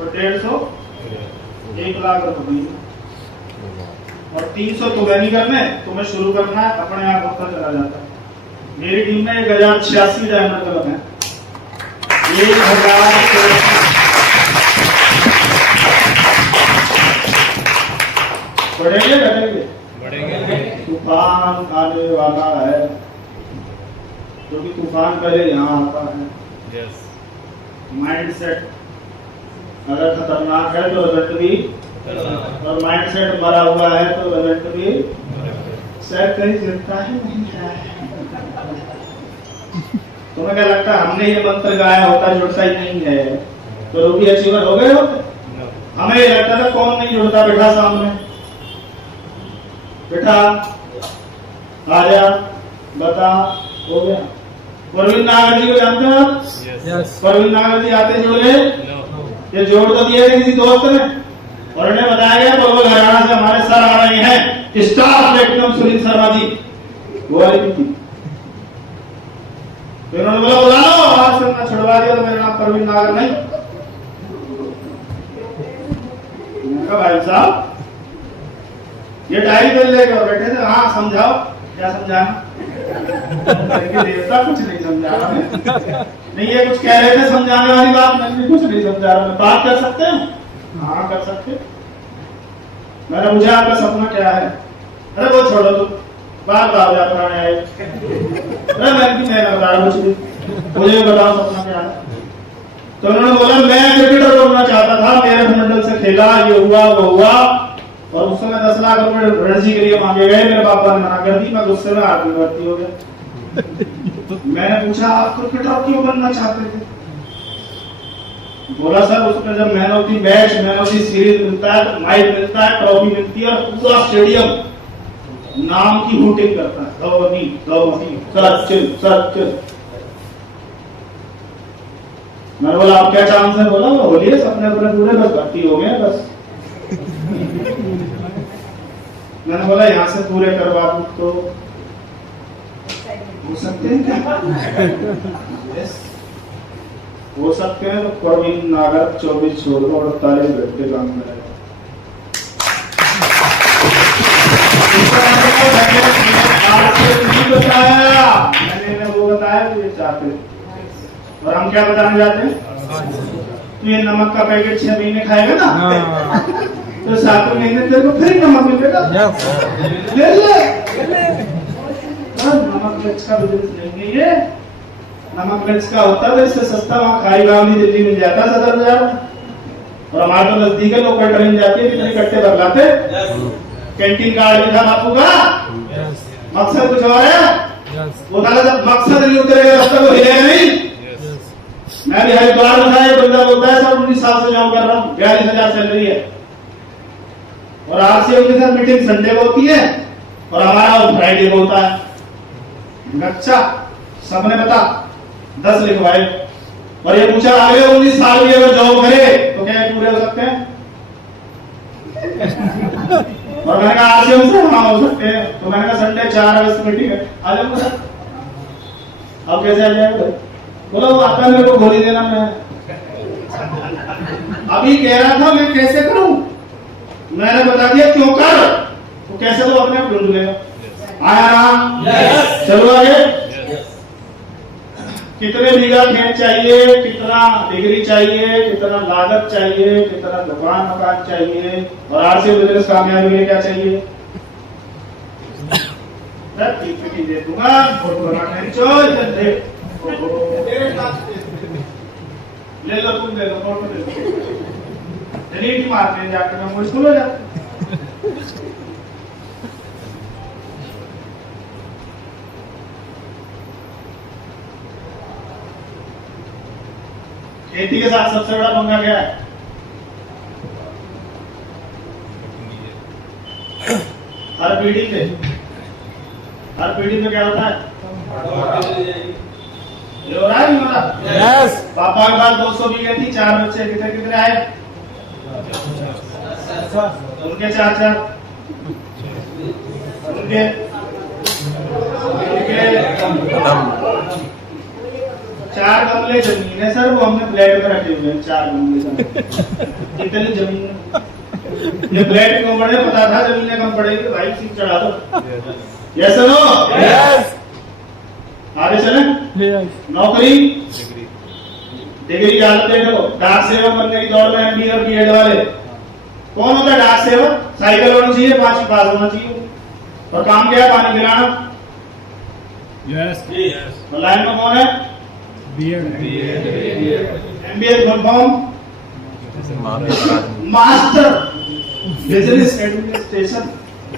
और 150 1 लाख रुपए, और 300 तुम्हें नहीं करने, तुम्हें शुरू करना है, अपने आप होता चला जाता है। मेरी टीम में 1086 डायमंड क्लब है। 1000 बढ़ेंगे घटेंगे? तूफान आने वाला है, क्योंकि तूफान पहले यहाँ आता है। माइंड सेट अगर खतरनाक है तो रिजल्ट भी, और माइंड सेट मरा हुआ है तो रिजल्ट भी शायद कहीं गिरता ही नहीं है। तुम्हें क्या लगता है हमने ये मंत्र गाया होता जुड़ता ही नहीं है तो लोग भी अचीवर हो गए होते? हमें ये लगता था कौन नहीं जुड़ता, बैठा सामने, बेटा आजा बता, हो गया। परवीन नागर जी को जानते हो आप? परवीन नागर जी आते जोड़े, ये जोड़ तो दिए थे किसी दोस्त ने, और उन्हें बताया गया पलवल हरियाणा से हमारे सर आ रहे हैं, स्टार प्लेटिनम सुनील शर्मा जी, वो वाली थी। तो उन्होंने बोला बुला लो, आज से मैं छुड़वा दिया तो मेरा नाम परवीन नागर नहीं। भाई साहब ये डायरी मिल लेके और बैठे थे, हाँ समझाओ, क्या समझाना? देवता कुछ नहीं समझा रहा है, नहीं ये कुछ कह रहे थे समझाने वाली बात, मैं भी कुछ नहीं समझा रहा। मैं बात कर सकते हैं? हाँ कर सकते। मैंने पूछा आपका सपना क्या है? अरे वो छोड़ो तुम, बार बार पुराने आए। अरे मैं बता रहा हूँ, मुझे बताओ सपना क्या है? तो उन्होंने बोला मैं क्रिकेटर बनना चाहता था, मेरे मंडल से खेला, ये हुआ वो हुआ, और उस समय 10 लाख रुपए रणजी के लिए मांगे गए, मेरे पापा ने मना कर दी, मैं गुस्से में आर्मी भर्ती हो गया। मैंने पूछा आप क्रिकेटर क्यों बनना चाहते थे? बोला सर उसमें जब man of the match, man of the series मिलता है, माइक मिलता है, ट्रॉफी मिलती है, और पूरा स्टेडियम नाम की हूटिंग करता है, धोनी धोनी सचिन सचिन। मैंने बोला आप क्या चांस है? बोला बोलिए, सपने अपने पूरे बस भर्ती हो गए बस। मैंने बोला यहाँ से पूरे करवा दूं तो हो सकते हैं क्या? yes. हो सकते हैं तो परवीन नागर 24 छोड़ 48 घंटे काम करेगा। मैंने वो बताया तो ये चाहते, और हम क्या बताने जाते हैं? तो ये नमक का पैकेट 6 महीने खाएगा ना, तो 7वें महीने तेरे को फिर नमक मिलेगा, ले ले। नमक मिर्च का बिजनेस नहीं है ये, नमक मिर्च का होता है इससे सस्ता वहाँ खाई गांव दिल्ली मिल जाता 70,000। और हमारे तो नजदीक है, लोकल ट्रेन जाती है, कितने कट्टे भर लाते। कैंटीन कार्ड भी था बापू का, मकसद कुछ और है। वो था जब मकसद नहीं उतरेगा तब तक वो हिलेगा नहीं। मैं भी हरिद्वार में था, एक बंदा बोलता है सर 19 साल से जॉब कर रहा हूँ, 42,000 सैलरी है, और आरसीएम के साथ मीटिंग संडे को होती है और हमारा फ्राइडे को होता है। अच्छा, सबने बता 10 लिखवाए और ये पूछा आगे 19 साल भी अगर जॉब करे तो क्या ये पूरे हो सकते हैं? और मैंने कहा आरसीएम से हाँ हो सकते हैं। तो मैंने कहा संडे 4 अगस्त मीटिंग है, आ जाऊंगा सर। अब कैसे आ जाएगा? बोला वो आता है, मेरे को गोली देना। मैं अभी कह रहा था मैं कैसे करूं, मैंने बता दिया क्यों कर, तो कैसे तो अपने आप ढूंढ लेगा। आया ना? चलो आगे। कितने बीघा खेत चाहिए, कितना डिग्री चाहिए, कितना लागत चाहिए, कितना दुकान मकान चाहिए, और आरसीएम बिजनेस कामयाबी के लिए क्या चाहिए? दे दूंगा, फोटो ले लो, तुम ले लो, फोटो ले लो, डिलीट मारते हैं जाकर, मैं मुश्किल हो जाता। खेती के साथ सबसे बड़ा पंगा क्या है? हर पीढ़ी पे क्या होता है? ये हो रहा है नहीं हो रहा? यस। पापा के पास 200 बीघे थी, 4 बच्चे, कितने कितने आए? उनके 4 उनके चार गमले जमीन है सर, वो हमने फ्लैट में रखे हुए हैं 4 गमले। कितनी जमीन है? ये फ्लैट क्यों बड़े, पता था जमीनें कम पड़ेगी, भाई सीट चढ़ा दो। Yes no? यस। आगे चले। नौकरी, डिग्री डाल देखो, डाक सेवक बनने की दौड़ में एमबीए और बीएड वाले। कौन होता है डाक सेवक? साइकिल होनी चाहिए, 5वीं पास होना चाहिए, और काम क्या है? पानी पिलाना। यस। और लाइन में कौन है? MBA full form master business administration.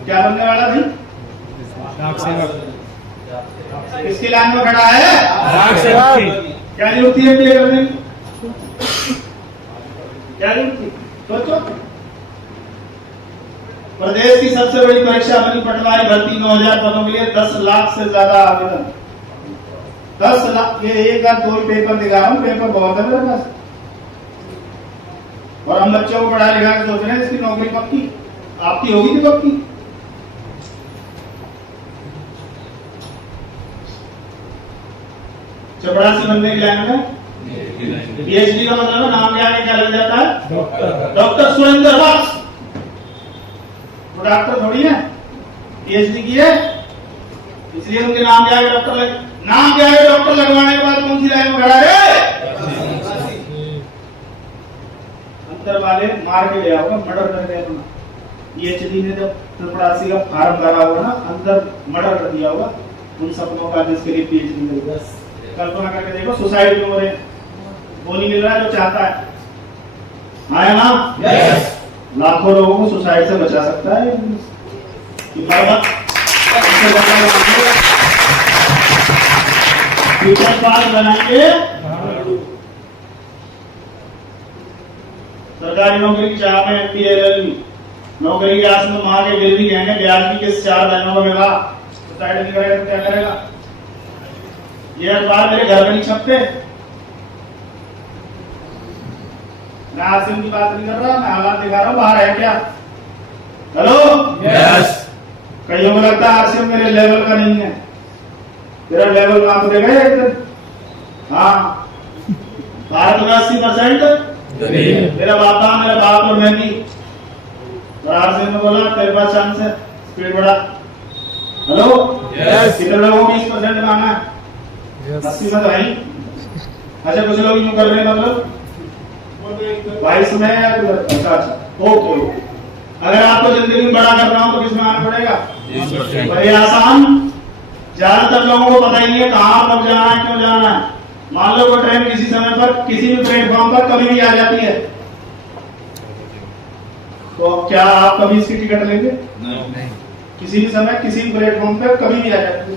क्या बनने वाला भाई? डाक सेवक। किसकी लाइन में खड़ा है? डाक सेवक। क्या जरूरत है एमबीए करने की? क्या जरूरत थी? सोचो। प्रदेश की सबसे बड़ी परीक्षा बनी पटवारी भर्ती, 9000 पदों के लिए 10 लाख से ज्यादा आवेदन। 10 लाख। ये एक बार 2 पेपर दिखा रहा हूँ, पेपर बहुत है मेरे पास। और हम बच्चों को पढ़ा लिखा के सोच रहे हैं इसकी नौकरी पक्की। आपकी होगी थी पक्की? चपरासी बनने की लाइन में पीएचडी का मतलब है नाम क्या लग जाता है? डॉक्टर सुरेंद्र बख्श। वो डॉक्टर थोड़ी है, पीएचडी की है, इसलिए उनके नाम क्या है? डॉक्टर। नाम क्या है? डॉक्टर लगवाने के बाद कौन सी लाइन में खड़ा है? अंतर वाले मार के ले आओगे, मर्डर कर दिया अपना। पीएचडी ने जब चपरासी का फार्म भरा होगा ना, अंदर मर्डर कर दिया होगा उन सपनों का जिसके लिए पीएचडी मिल गया। कल्पना करके देखो, सुसाइड क्यों हो रहे? वो नहीं मिल रहा है जो चाहता है। आया ना? यस। लाखों लोगों को सुसाइड से बचा सकता है फ्यूचर पास बनाएंगे। सरकारी नौकरी की चाह में एमपीएलएल नौकरी के आस में मां के गिर भी कहेंगे ब्याज की किस 4 बहनों का विवाह। सुसाइड नहीं करेगा तो क्या करेगा? ये अखबार मेरे घर में नहीं छपते। मैं आरसीएम की बात नहीं कर रहा, मैं हालात दिखा रहा हूँ। बाहर है क्या? हेलो? यस। कईयों को लगता है आरसीएम मेरे लेवल का नहीं है। तेरा लेवल कहां पे देखा है? हाँ, भारत में 80% मेरा बाप और मैं भी। और आरसीएम ने बोला तेरे पास चांस है, स्पीड बढ़ा। हेलो? यस। कितने लोगों को 20% मांगा है? 80 में तो है ही। अच्छा, कुछ लोग यूं कर रहे हैं, मतलब 22 में। अच्छा, ओके। अगर आपको जिंदगी में बड़ा करना हो तो किसमें आना पड़ेगा? बड़े आसान। ज्यादातर लोगों को पता ही नहीं है कहाँ कब जाना है, क्यों जाना है। मान लो वो ट्रेन किसी समय पर किसी भी प्लेटफॉर्म पर कभी भी आ जाती है, तो क्या आप कभी इसकी टिकट लेंगे? नहीं। किसी भी समय किसी भी प्लेटफॉर्म पे कभी भी आ जाते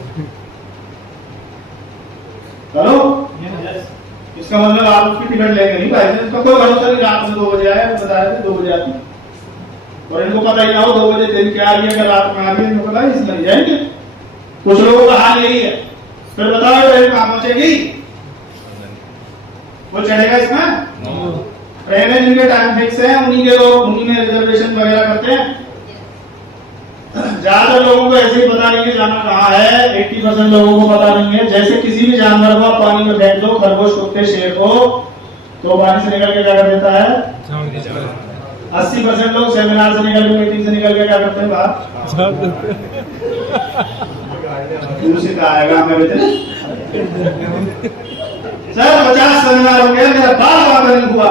हेलो, इसका मतलब आप उसकी टिकट लेंगे नहीं भाई, इसका कोई भरोसा नहीं रात में 2 बजे आए, बता रहे थे 2 बजे आती, और इनको पता ही ना हो 2 बजे दिन क्या आ रही है, अगर रात में आ रही है इनको पता है इसमें नहीं जाएंगे। कुछ लोगों का हाल यही है, फिर बताओ ट्रेन कहाँ पहुंचेगी? वो चढ़ेगा इसमें? ट्रेन जिनके टाइम फिक्स है उन्हीं के लोग उन्हीं में रिजर्वेशन वगैरह करते हैं। ज्यादातर लोगों को ऐसे ही पता नहीं है जाना कहाँ है, 80% लोगों को पता नहीं है। जैसे किसी भी जानवर को पानी में फेंक दो, खरगोश, कुत्ते, शेर को, तो पानी से निकल के क्या कर देता है? 80% लोग सेमिनार से निकल के, मीटिंग से निकल के क्या करते हैं? बाहर दूसरी का आएगा हमें बेटे सर 50 सेमिनार हो गया, मेरा बाल वहां नहीं हुआ,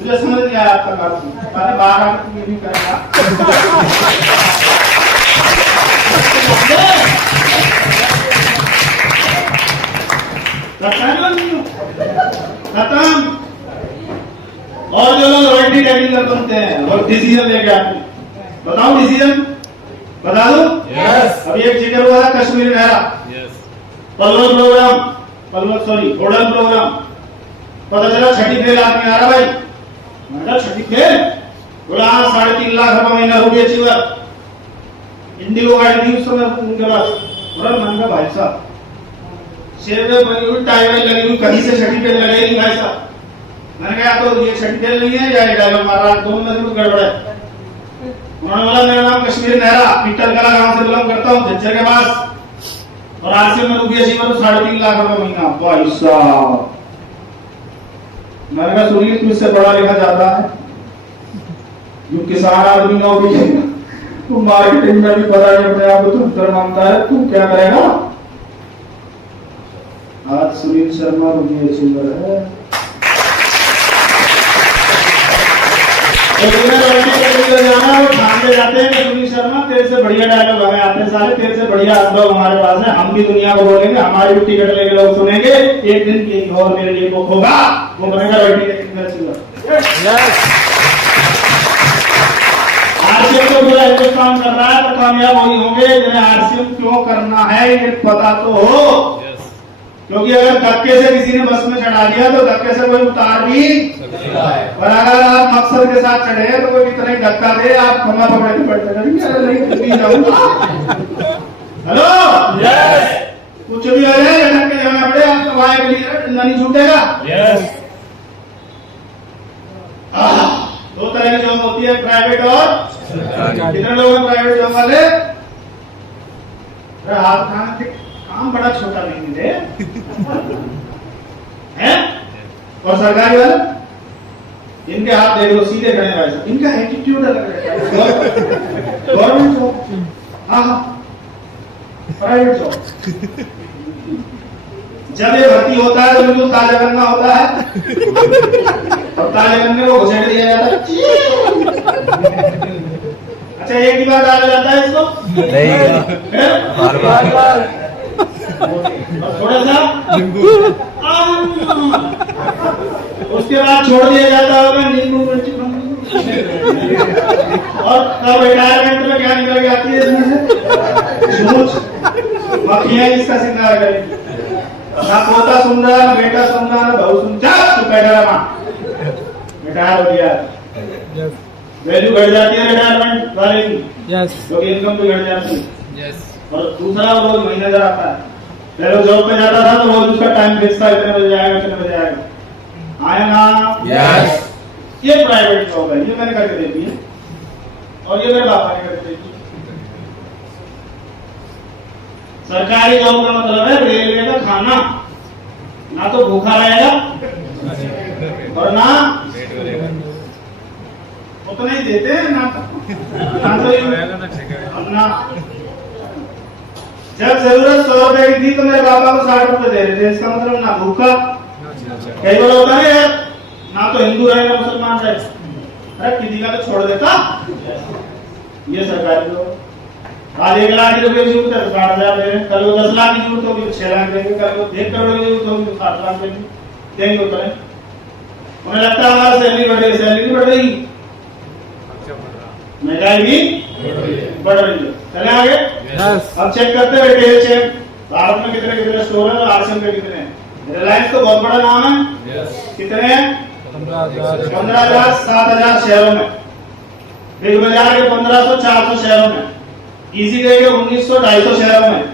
मुझे समझ नहीं आया आपका बात। अरे बाहर नहीं करेगा खत्म। और जो लोग रॉयल्टी टैगिंग करते हैं और डिसीजन लेके आते हैं, बताओ डिसीजन बता दो। यस। अभी एक जिक्र हुआ है कश्मीर नहरा, पल्लव प्रोग्राम, घोड़ल प्रोग्राम, पता चला छठी फेल आदमी आ रहा भाई, मतलब छठी फेल बोला 3.5 लाख रुपए महीना रुपये अचीवर, इंडिगो गाड़ी थी उस समय उनके पास, और मन का भाई साहब शेर में बनी हुई टाइगर लगी हुई, कहीं से छठी फेल लगेगी भाई साहब। मैंने कहा तो ये छठी फेल नहीं है या ये डायलॉग मारा, दोनों में कुछ गड़बड़ है। उन्होंने बोला मेरा नाम कश्मीर नहरा, पीटल कला गांव से बिलोंग करता हूँ, झज्जर के पास, और आज से मैं रुपये अचीवर 3.5 लाख रुपए महीना भाई साहब। मैंने कहा सुनिए तू इससे बड़ा लिखा जाता है, जो किसान आदमी नौकरी, तू मार्केटिंग में भी पता नहीं अपने आप को तू डर मानता है, तू क्या करेगा? आज सुनील शर्मा रुपये अचीवर है। जाना वो ठाणे जाते हैं सुनील शर्मा तेरे से बढ़िया डायलॉग हमें आते हैं सारे, तेरे से बढ़िया अनुभव हमारे पास है, हम भी दुनिया को बोलेंगे, हमारी भी टिकट लेके लोग सुनेंगे, एक दिन की और मेरे लिए बुक होगा, वो बनेगा रॉयल्टी टैगिंग अचीवर। आरसीएम तो पूरा हिंदुस्तान कर रहा है, तो कामयाब वही होंगे जिन्हें आरसीएम क्यों करना है ये पता तो हो, क्योंकि अगर धक्के से किसी ने बस में चढ़ा दिया तो धक्के से कोई उतार भी, और अगर आप मकसद के साथ चढ़े तो कोई कितना ही धक्का दे आप खमा पकड़े पड़ते नहीं जाऊंगा। हेलो कुछ भी हो जाए धक्के जाना पड़े, आपका वाय के लिए डंडा नहीं छूटेगा। दो तरह की जॉब होती है, प्राइवेट और कितने लोग हैं प्राइवेट जॉब वाले? हाथ खाना काम बड़ा छोटा नहीं दे हैं, और सरकारी वाले इनके हाथ देख लो सीधे खड़े भाई साहब, इनका एटीट्यूड अलग है। गवर्नमेंट जॉब, हाँ प्राइवेट जॉब, जब ये भर्ती होता है तो जो ताजा करना होता है, और ताजा करने को घुसेड़ दिया जाता है। अच्छा एक ही बार डाला जाता है इसको नहीं, बार थोड़ा सा उसके बाद छोड़ दिया जाता होगा नींबू मिर्ची, और तब रिटायरमेंट में क्या निकल के आती है इसमें से मक्खियां इसका श्रृंगार करेंगी, ना पोता सुन रहा ना बेटा सुन रहा ना बहू सुन, चुप बैठा रिटायर हो गया। वैल्यू घट जाती है रिटायरमेंट वाले की, क्योंकि इनकम भी घट जाती है। और दूसरा रोज महीनेदार आता है, पहले जॉब पे जाता था तो रोज उसका टाइम फिक्स था, इतने बजे आएगा इतने बजे आएगा, आया ना। ये प्राइवेट जॉब है, ये मैंने करके दे दी है, और ये मेरे पापा ने करके दे दी। सरकारी जॉब का मतलब है रेलवे का खाना, ना तो भूखा रहेगा और ना उतना ही देते हैं ना अपना। जब जरूरत 100 रुपए की थी तो मेरे पापा को 60 रुपए दे रहे थे, इसका मतलब ना भूखा, कई बार होता है यार, ना तो हिंदू रहे ना मुसलमान रहे, अरे किसी का तो छोड़ देता। ये सरकारी लोग आज 1 लाख रुपए की जरूरत है 60,000 दे रहे, कल को 10 लाख की जरूरत होगी 6 लाख देंगे, कल को 1 करोड़ की जरूरत होगी 7 लाख देंगे तो करें। उन्हें लगता है हमारा सैलरी बढ़ रही, सैलरी बढ़ रही, महंगाई भी बढ़ रही है। चले आगे। यस अब चेक करते हैं रिटेल चेन, भारत में कितने कितने स्टोर है और आसियान के कितने हैं। रिलायंस तो बहुत बड़ा नाम है, कितने हैं? 15,000 15,000 7,000 शहरों में। बिग बाजार के 1500 400 शहरों में, इजी डे के 1900 250 शहरों में,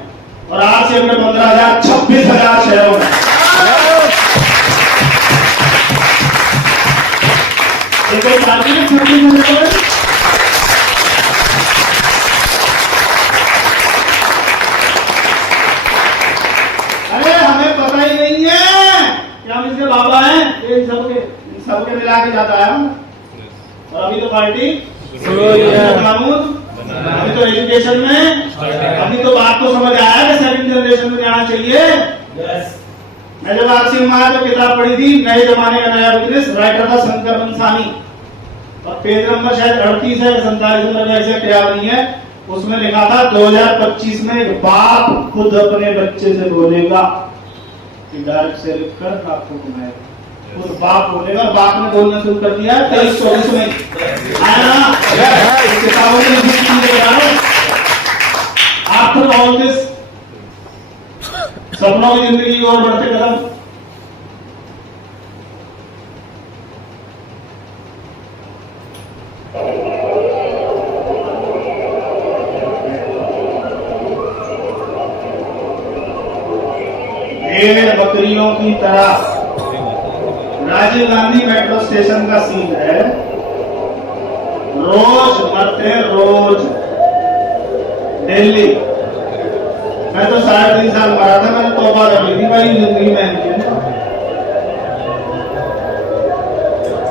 और आरसीएम के 15,000 26,000 शहरों में। ये कोई मार्केट छुट्टी नहीं है। अरे हमें पता ही नहीं है कि हम इसके बाबा हैं, ये सबके मिला के जाता है। और अभी तो पार्टी कानून, अभी तो एजुकेशन में, अभी तो बात को समझ आया कि सेकंड जनरेशन में जाना चाहिए। मैं जब आरसी में आया तो किताब पढ़ी थी, नए जमाने का नया बिजनेस, राइटर था शंकर बंसानी, और पेज नंबर शायद 38 है 47 नंबर, ऐसे याद नहीं है। उसमें लिखा था 2025 में एक बाप खुद अपने बच्चे से बोलेगा कि डायरेक्ट से लिखकर आपको घुमाएगा। खुद बाप बोलेगा, बाप ने बोलना शुरू कर दिया 23-24 में आया ना, किताबों में लिखी चीजें आफ्टर ऑल दिस, सपनों की जिंदगी की ओर बढ़ते कदम। भेड़ बकरियों की तरह राजीव गांधी मेट्रो स्टेशन का सीन है। रोज मरते रोज, दिल्ली। मैं तो 3.5 साल मरा था, मैंने तौबा कर ली थी भाई जिंदगी में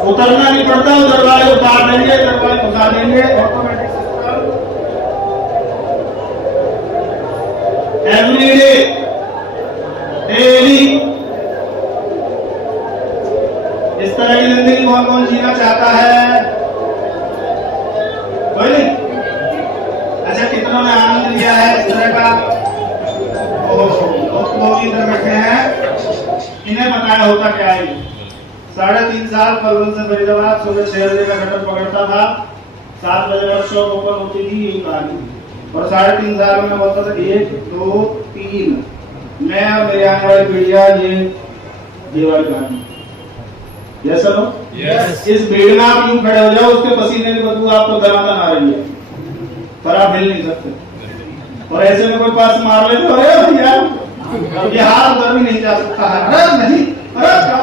उतरना नहीं पड़ता, उधर वाले उतार देंगे, इधर वाले उतार देंगे, automatic system. Every day daily इस तरह की जिंदगी कौन कौन जीना चाहता है? कोई नहीं। अच्छा, कितनों ने आनंद लिया है इस तरह का? लोग इधर बैठे हैं, इन्हें बताया होता क्या है। 3.5 साल पलवल से फरीदाबाद सुबह 6 बजे का गटर पकड़ता था, 7 बजे वर्कशॉप ओपन होती थी, यही कहानी। और 3.5 साल में बोलता था 1 2 3, मैं और मेरे आने वाली पीढ़ियां ये वाली कहानी। Yes sir, yes. इस भीड़ में आप यूं खड़े हो जाओ, उसके पसीने की बदबू आपको दनादन आ रही है, पर आप हिल नहीं सकते। और ऐसे में कोई पास मार ले तो अरे यार, अब ये हाथ उधर भी नहीं जा सकता है। अरे नहीं, अरे क्या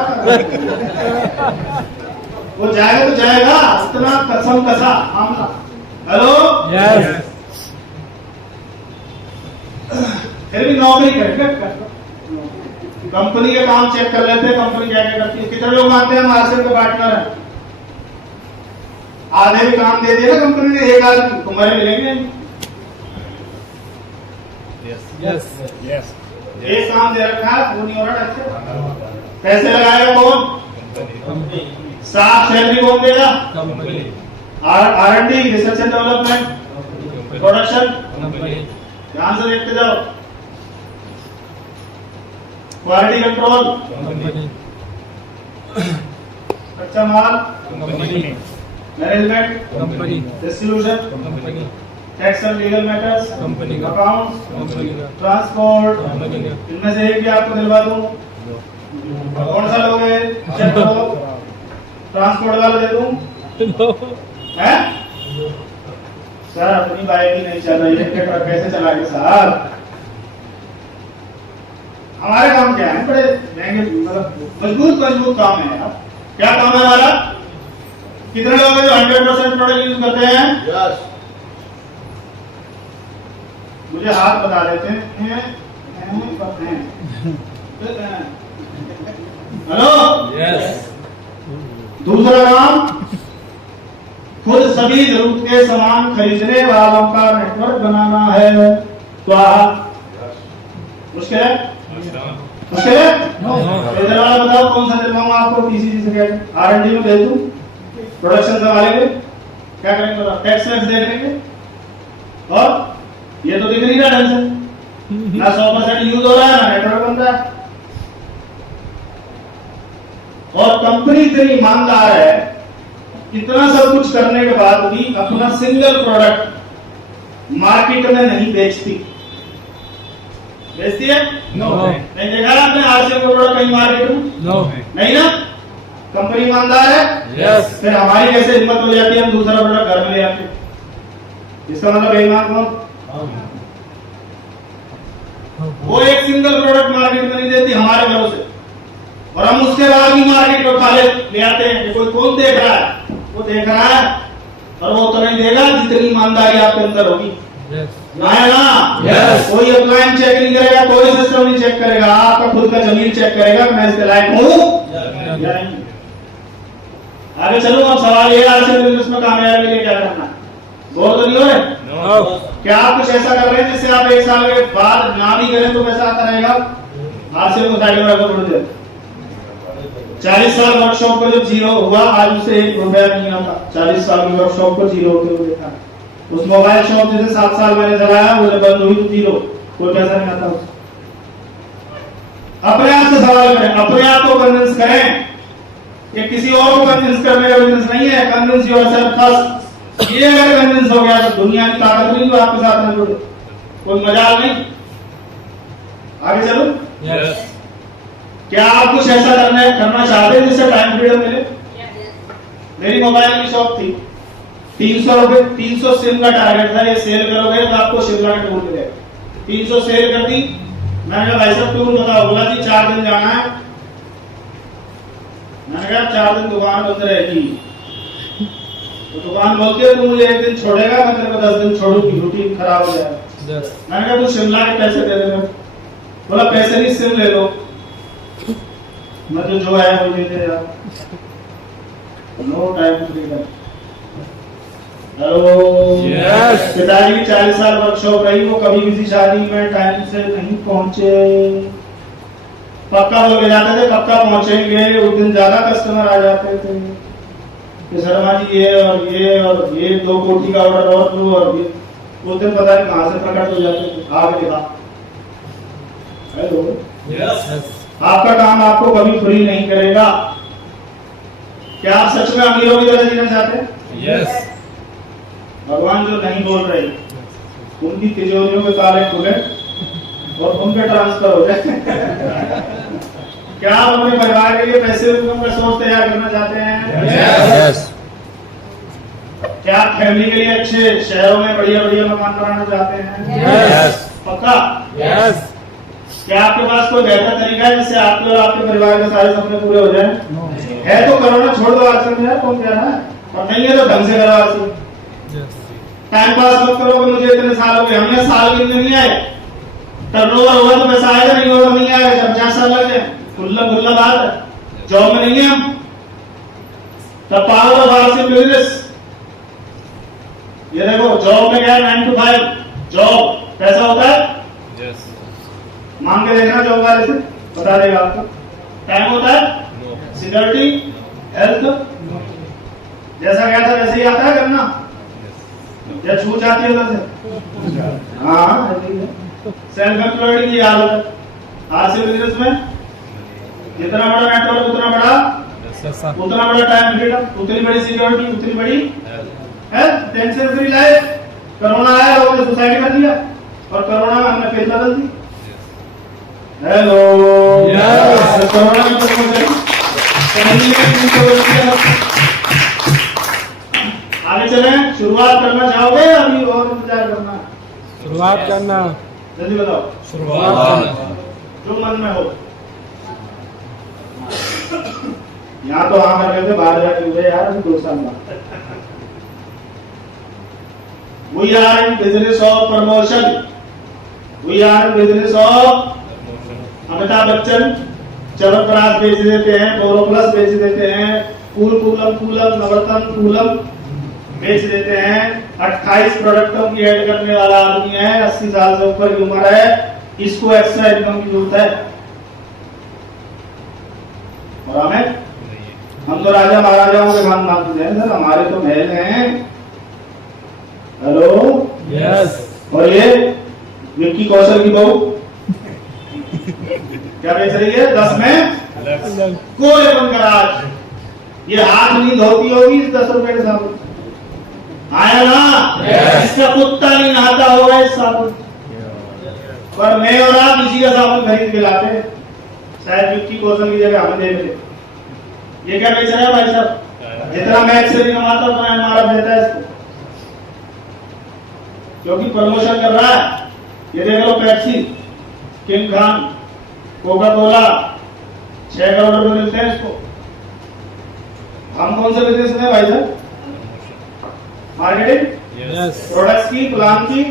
वो जाएगा तो जाएगा, इतना कसम कसा मामला। हेलो, यस फिर भी नौकरी करेंगे, कंपनी के काम चेक कर लेते हैं, कंपनी क्या क्या करती है। कितने लोग मानते हैं मार्शल के पार्टनर है? आधे भी काम दे दिया ना कंपनी ने, एक आदमी तुम्हारे मिलेंगे। यस यस एक काम दे रखा है, वो नहीं हो रहा अच्छे। पैसे लगाएगा कौन? साफ सैलरी कौन देगा? Company. R&D, research and development, production, company. ध्यान से देखते जाओ। Quality control, company. कच्चा माल, company. Management, company. Distribution, company. Tax and legal matters, company का। अकाउंट्स, कंपनी का। ट्रांसपोर्ट। कंपनी का। इनमें से एक भी आपको दिलवा दूं? कौन सा लोगे? चेक करो। ट्रांसपोर्ट वाला दे दूं? हैं? सर अपनी बाइक ही नहीं चल रही है, ट्रक कैसे चलाएंगे साहब? हमारे काम क्या है? बड़े महंगे, मतलब मजबूत काम है यार। क्या काम है हमारा? कितने लोग हैं जो 100% प्रोडक्ट यूज करते हैं? यस। मुझे हाथ बता देते हैं। Hello, yes. दूसरा काम, खुद सभी जरूरत के सामान खरीदने वालों का नेटवर्क बनाना है। तो मुश्किल है? मुश्किल है? इधर वाला बताओ, कौन सा दिलवाऊं आपको? पीसीसी से क्या R&D में भेज दूं? प्रोडक्शन संभालेंगे? क्या करेंगे? टैक्स वैक्स देख लेंगे। और ये तो दिख नहीं रहा ढंग से, ना 100% यूज हो रहा है, ना नेटवर्क बन रहा है। और कंपनी इतनी ईमानदार है, इतना सब कुछ करने के बाद भी अपना सिंगल प्रोडक्ट मार्केट में नहीं बेचती। बेचती है? नो। नहीं देखा ना आपने आरसीएम का प्रोडक्ट कहीं मार्केट में? नो। नहीं ना? कंपनी ईमानदार है? यस। फिर हमारी कैसे हिम्मत हो जाती है हम दूसरा प्रोडक्ट घर में ले आते हैं? इसका मतलब बेईमान कौन? वो एक सिंगल प्रोडक्ट मार्केट में नहीं देती हमारे घरों से, और हम उसके बाद भी मार्केट में उठा ले आते हैं। कोई कौन देख रहा है? वो देख रहा है, और वो तो नहीं देगा जितनी ईमानदारी आपके अंदर होगी। है ना? Yes. कोई अप्लायंस चेक नहीं करेगा, कोई सिस्टम नहीं चेक करेगा, आपका खुद का जमीन चेक करेगा मैं इसके लायक हूँ या नहीं। आगे चलो, अब सवाल ये आज से बिजनेस में कामयाबी के लिए क्या करना है? बोल तो नहीं हो रहे? नो। क्या आप कुछ ऐसा कर रहे हैं जिससे आप एक साल के बाद ना भी करें तो पैसा आता रहेगा? आज से को साइड में रखो थोड़ी देर। 40 साल वर्कशॉप को जब जीरो हुआ, आज उसे 1 रुपया नहीं आता। 40 साल की वर्कशॉप को जीरो होते हुए देखा। उस मोबाइल शॉप जिसे 7 साल मैंने चलाया वो जब बंद हुई तो जीरो, कोई पैसा नहीं आता उससे। अपने आप से सवाल करें, अपने आप को कन्विंस करें। ये किसी और को कन्विंस करने का बिजनेस नहीं है। Convince yourself first. ये अगर कन्विंस हो गया तो दुनिया की ताकत नहीं जो आपके साथ में जुड़े, कोई मजाल नहीं। आगे चलो। यस। क्या आप कुछ ऐसा करना चाहते हैं जिससे टाइम फ्रीडम मिले? मेरी मोबाइल की शॉप थी, 300 रुपए 300 सिम का टारगेट था। ये सेल करोगे तो आपको शिमला का टूर मिलेगा। 300 सेल कर दी। मैंने कहा भाई साहब टूर बताओ। बोला जी 4 दिन जाना है। मैंने कहा 4 दिन दुकान बंद रहेगी। तो दुकान बोलती है तू मुझे 1 दिन छोड़ेगा, मैं तेरे को 10 दिन छोड़ूंगी, रूटीन खराब हो जाएगा। मैंने कहा तू शिमला के पैसे दे दे। बोला पैसे नहीं सिम ले लो। मैं जो है वो दे दे यार। No time freedom. Hello. Yes. पिताजी की 40 साल वर्कशॉप रही, वो कभी किसी शादी में टाइम से नहीं पहुंचे। पक्का बोल के जाते थे पक्का पहुंचेंगे, उस दिन ज्यादा कस्टमर आ जाते थे कि शर्मा जी ये और ये 2 कोटी का ऑर्डर और दो, और ये उस दिन पता नहीं कहां से प्रकट हो जाते थे। आगे देखा। हेलो। यस। आपका काम आपको कभी फ्री नहीं करेगा। क्या आप सच में अमीरों की तरह जीना चाहते हैं? यस। भगवान जो नहीं बोल रहे उनकी तिजोरियों के ताले खुले और उन पे ट्रांसफर हो जाए। क्या आप अपने परिवार के लिए पैसे का सोच तैयार करना चाहते हैं? यस। क्या आप फैमिली के लिए अच्छे शहरों में बढ़िया बढ़िया मकान बनाना चाहते हैं? यस। पक्का? यस। क्या आपके पास कोई बेहतर तरीका है जिससे आपके और आपके परिवार के सारे सपने पूरे हो जाएं? है तो करोना छोड़ दो आजकल यार, कौन कह रहा है? और नहीं है तो ढंग से करो आजकल। टाइम पास मत करो कि मुझे इतने साल हो गए। हमने साल गिनने नहीं आए। टर्नओवर हुआ तो पैसा आएगा, नहीं होगा नहीं आएगा। जब 50 साल लग जाए खुल्ला खुल्ला बात है। जॉब में नहीं है हम, तब पावर ऑफ आरसी बिजनेस। ये देखो जॉब में क्या है, 9 to 5 जॉब पैसा होता है। मांग के देखना जॉब वाले से, बता देगा आपको। टाइम होता है, सिक्योरिटी, हेल्थ, जैसा गया था वैसे ही आता है करना, या छूट जाती है उधर से। हाँ सेल्फ एम्प्लॉयड की हालत है। आज से बिजनेस में जितना बड़ा नेटवर्क उतना बड़ा टाइम फ्रीडम, उतनी बड़ी सिक्योरिटी, उतनी बड़ी health, tension free life. Corona आया, लोगों ने सुसाइड कर दिया, और कोरोना में हमने फिर बदल दी। हेलो। यस। कोरोना में तो आगे चले। शुरुआत करना चाहोगे अभी और इंतजार करना? शुरुआत करना। जल्दी बताओ। शुरुआत। जो मन में हो। यहाँ तो हाँ कर गए थे, बाहर जाके हुए यार अभी 2 साल बाद। We are in business of promotion. We are in business of Amitabh Bachchan chyawanprash बेच देते हैं, बोरोप्लस बेच देते हैं, कूलम नवरत्न कूलम बेच देते हैं। 28 प्रोडक्टों की ऐड करने वाला आदमी है, 80 साल से ऊपर की उम्र है, इसको एक्स्ट्रा इनकम की जरूरत है। और हमें, हम तो राजा महाराजाओं के खानदान से हैं सर, हमारे तो महल हैं। हेलो। यस। और ये विक्की कौशल की बहू क्या बेच रही है? 10 में कोले बनकर आज ये हाथ नहीं धोती होगी इस 10 रुपए के साबुन, आया ना? इसका कुत्ता नहीं नहाता होगा इस साबुन, पर मैं और आप इसी का साबुन खरीद के लाते हैं, शायद विक्की कौशल की जगह हमें दे देते। ये क्या बेच रहा है भाई साहब? जितना मैच से नहीं कमाता उतना हमारा देता है इसको, क्योंकि प्रमोशन कर रहा है। ये देख लो Pepsi, king Khan, Coca Cola, 6 crore रुपए मिलते हैं इसको। हम कौन से बिजनेस में भाई साहब? मार्केटिंग, प्रोडक्ट्स की, प्लान की,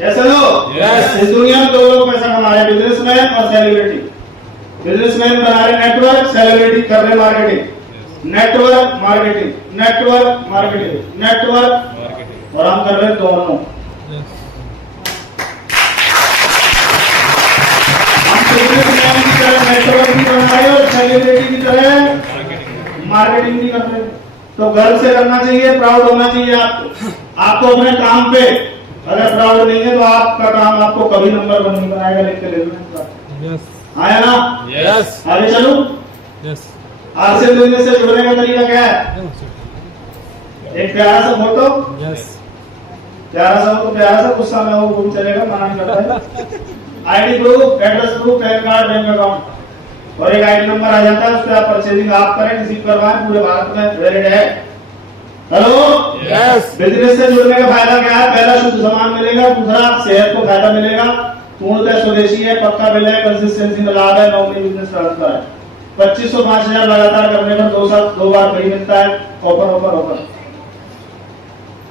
यस लो। इस दुनिया में 2 लोग पैसा कमा रहे हैं, बिजनेसमैन और सेलिब्रिटी। बिजनेसमैन बना रहे नेटवर्क, सेलिब्रिटी कर रहे marketing. Network marketing, network marketing, network, और हम कर रहे हैं दोनों। बिजनेसमैन की तरह नेटवर्क भी बना रहे और सेलिब्रिटी की तरह मार्केटिंग भी कर रहे हैं। तो गर्व से करना चाहिए, प्राउड होना चाहिए आपको अपने काम पे। अगर प्राउड नहीं है तो आपका काम आपको कभी नंबर 1 नहीं बनाएगा, लिख के ले लो। आया ना? आगे चलूं? आपसे बिजनेस से जुड़ने का तरीका क्या है? एक प्यारा सा फोटो, प्यारा सा गुस्सा में हो वो चलेगा, मना नहीं करता है। ID proof, address proof, pan card, bank account और एक आईडी नंबर आ जाता है, उस पर आप परचेजिंग आप करें, रिसीव करवाएं, पूरे भारत में वैलिड है। हेलो, बिजनेस से जुड़ने का फायदा क्या है? पहला, शुद्ध सामान मिलेगा। दूसरा, सेहत को फायदा मिलेगा। पूर्णतः स्वदेशी है, पक्का बिल है, कंसिस्टेंसी में लाभ है, नौकरी बिजनेस ट्रांसफर है। 2500 5000 लगातार करने पर 2 बार फ्री मिलता है। ऑफर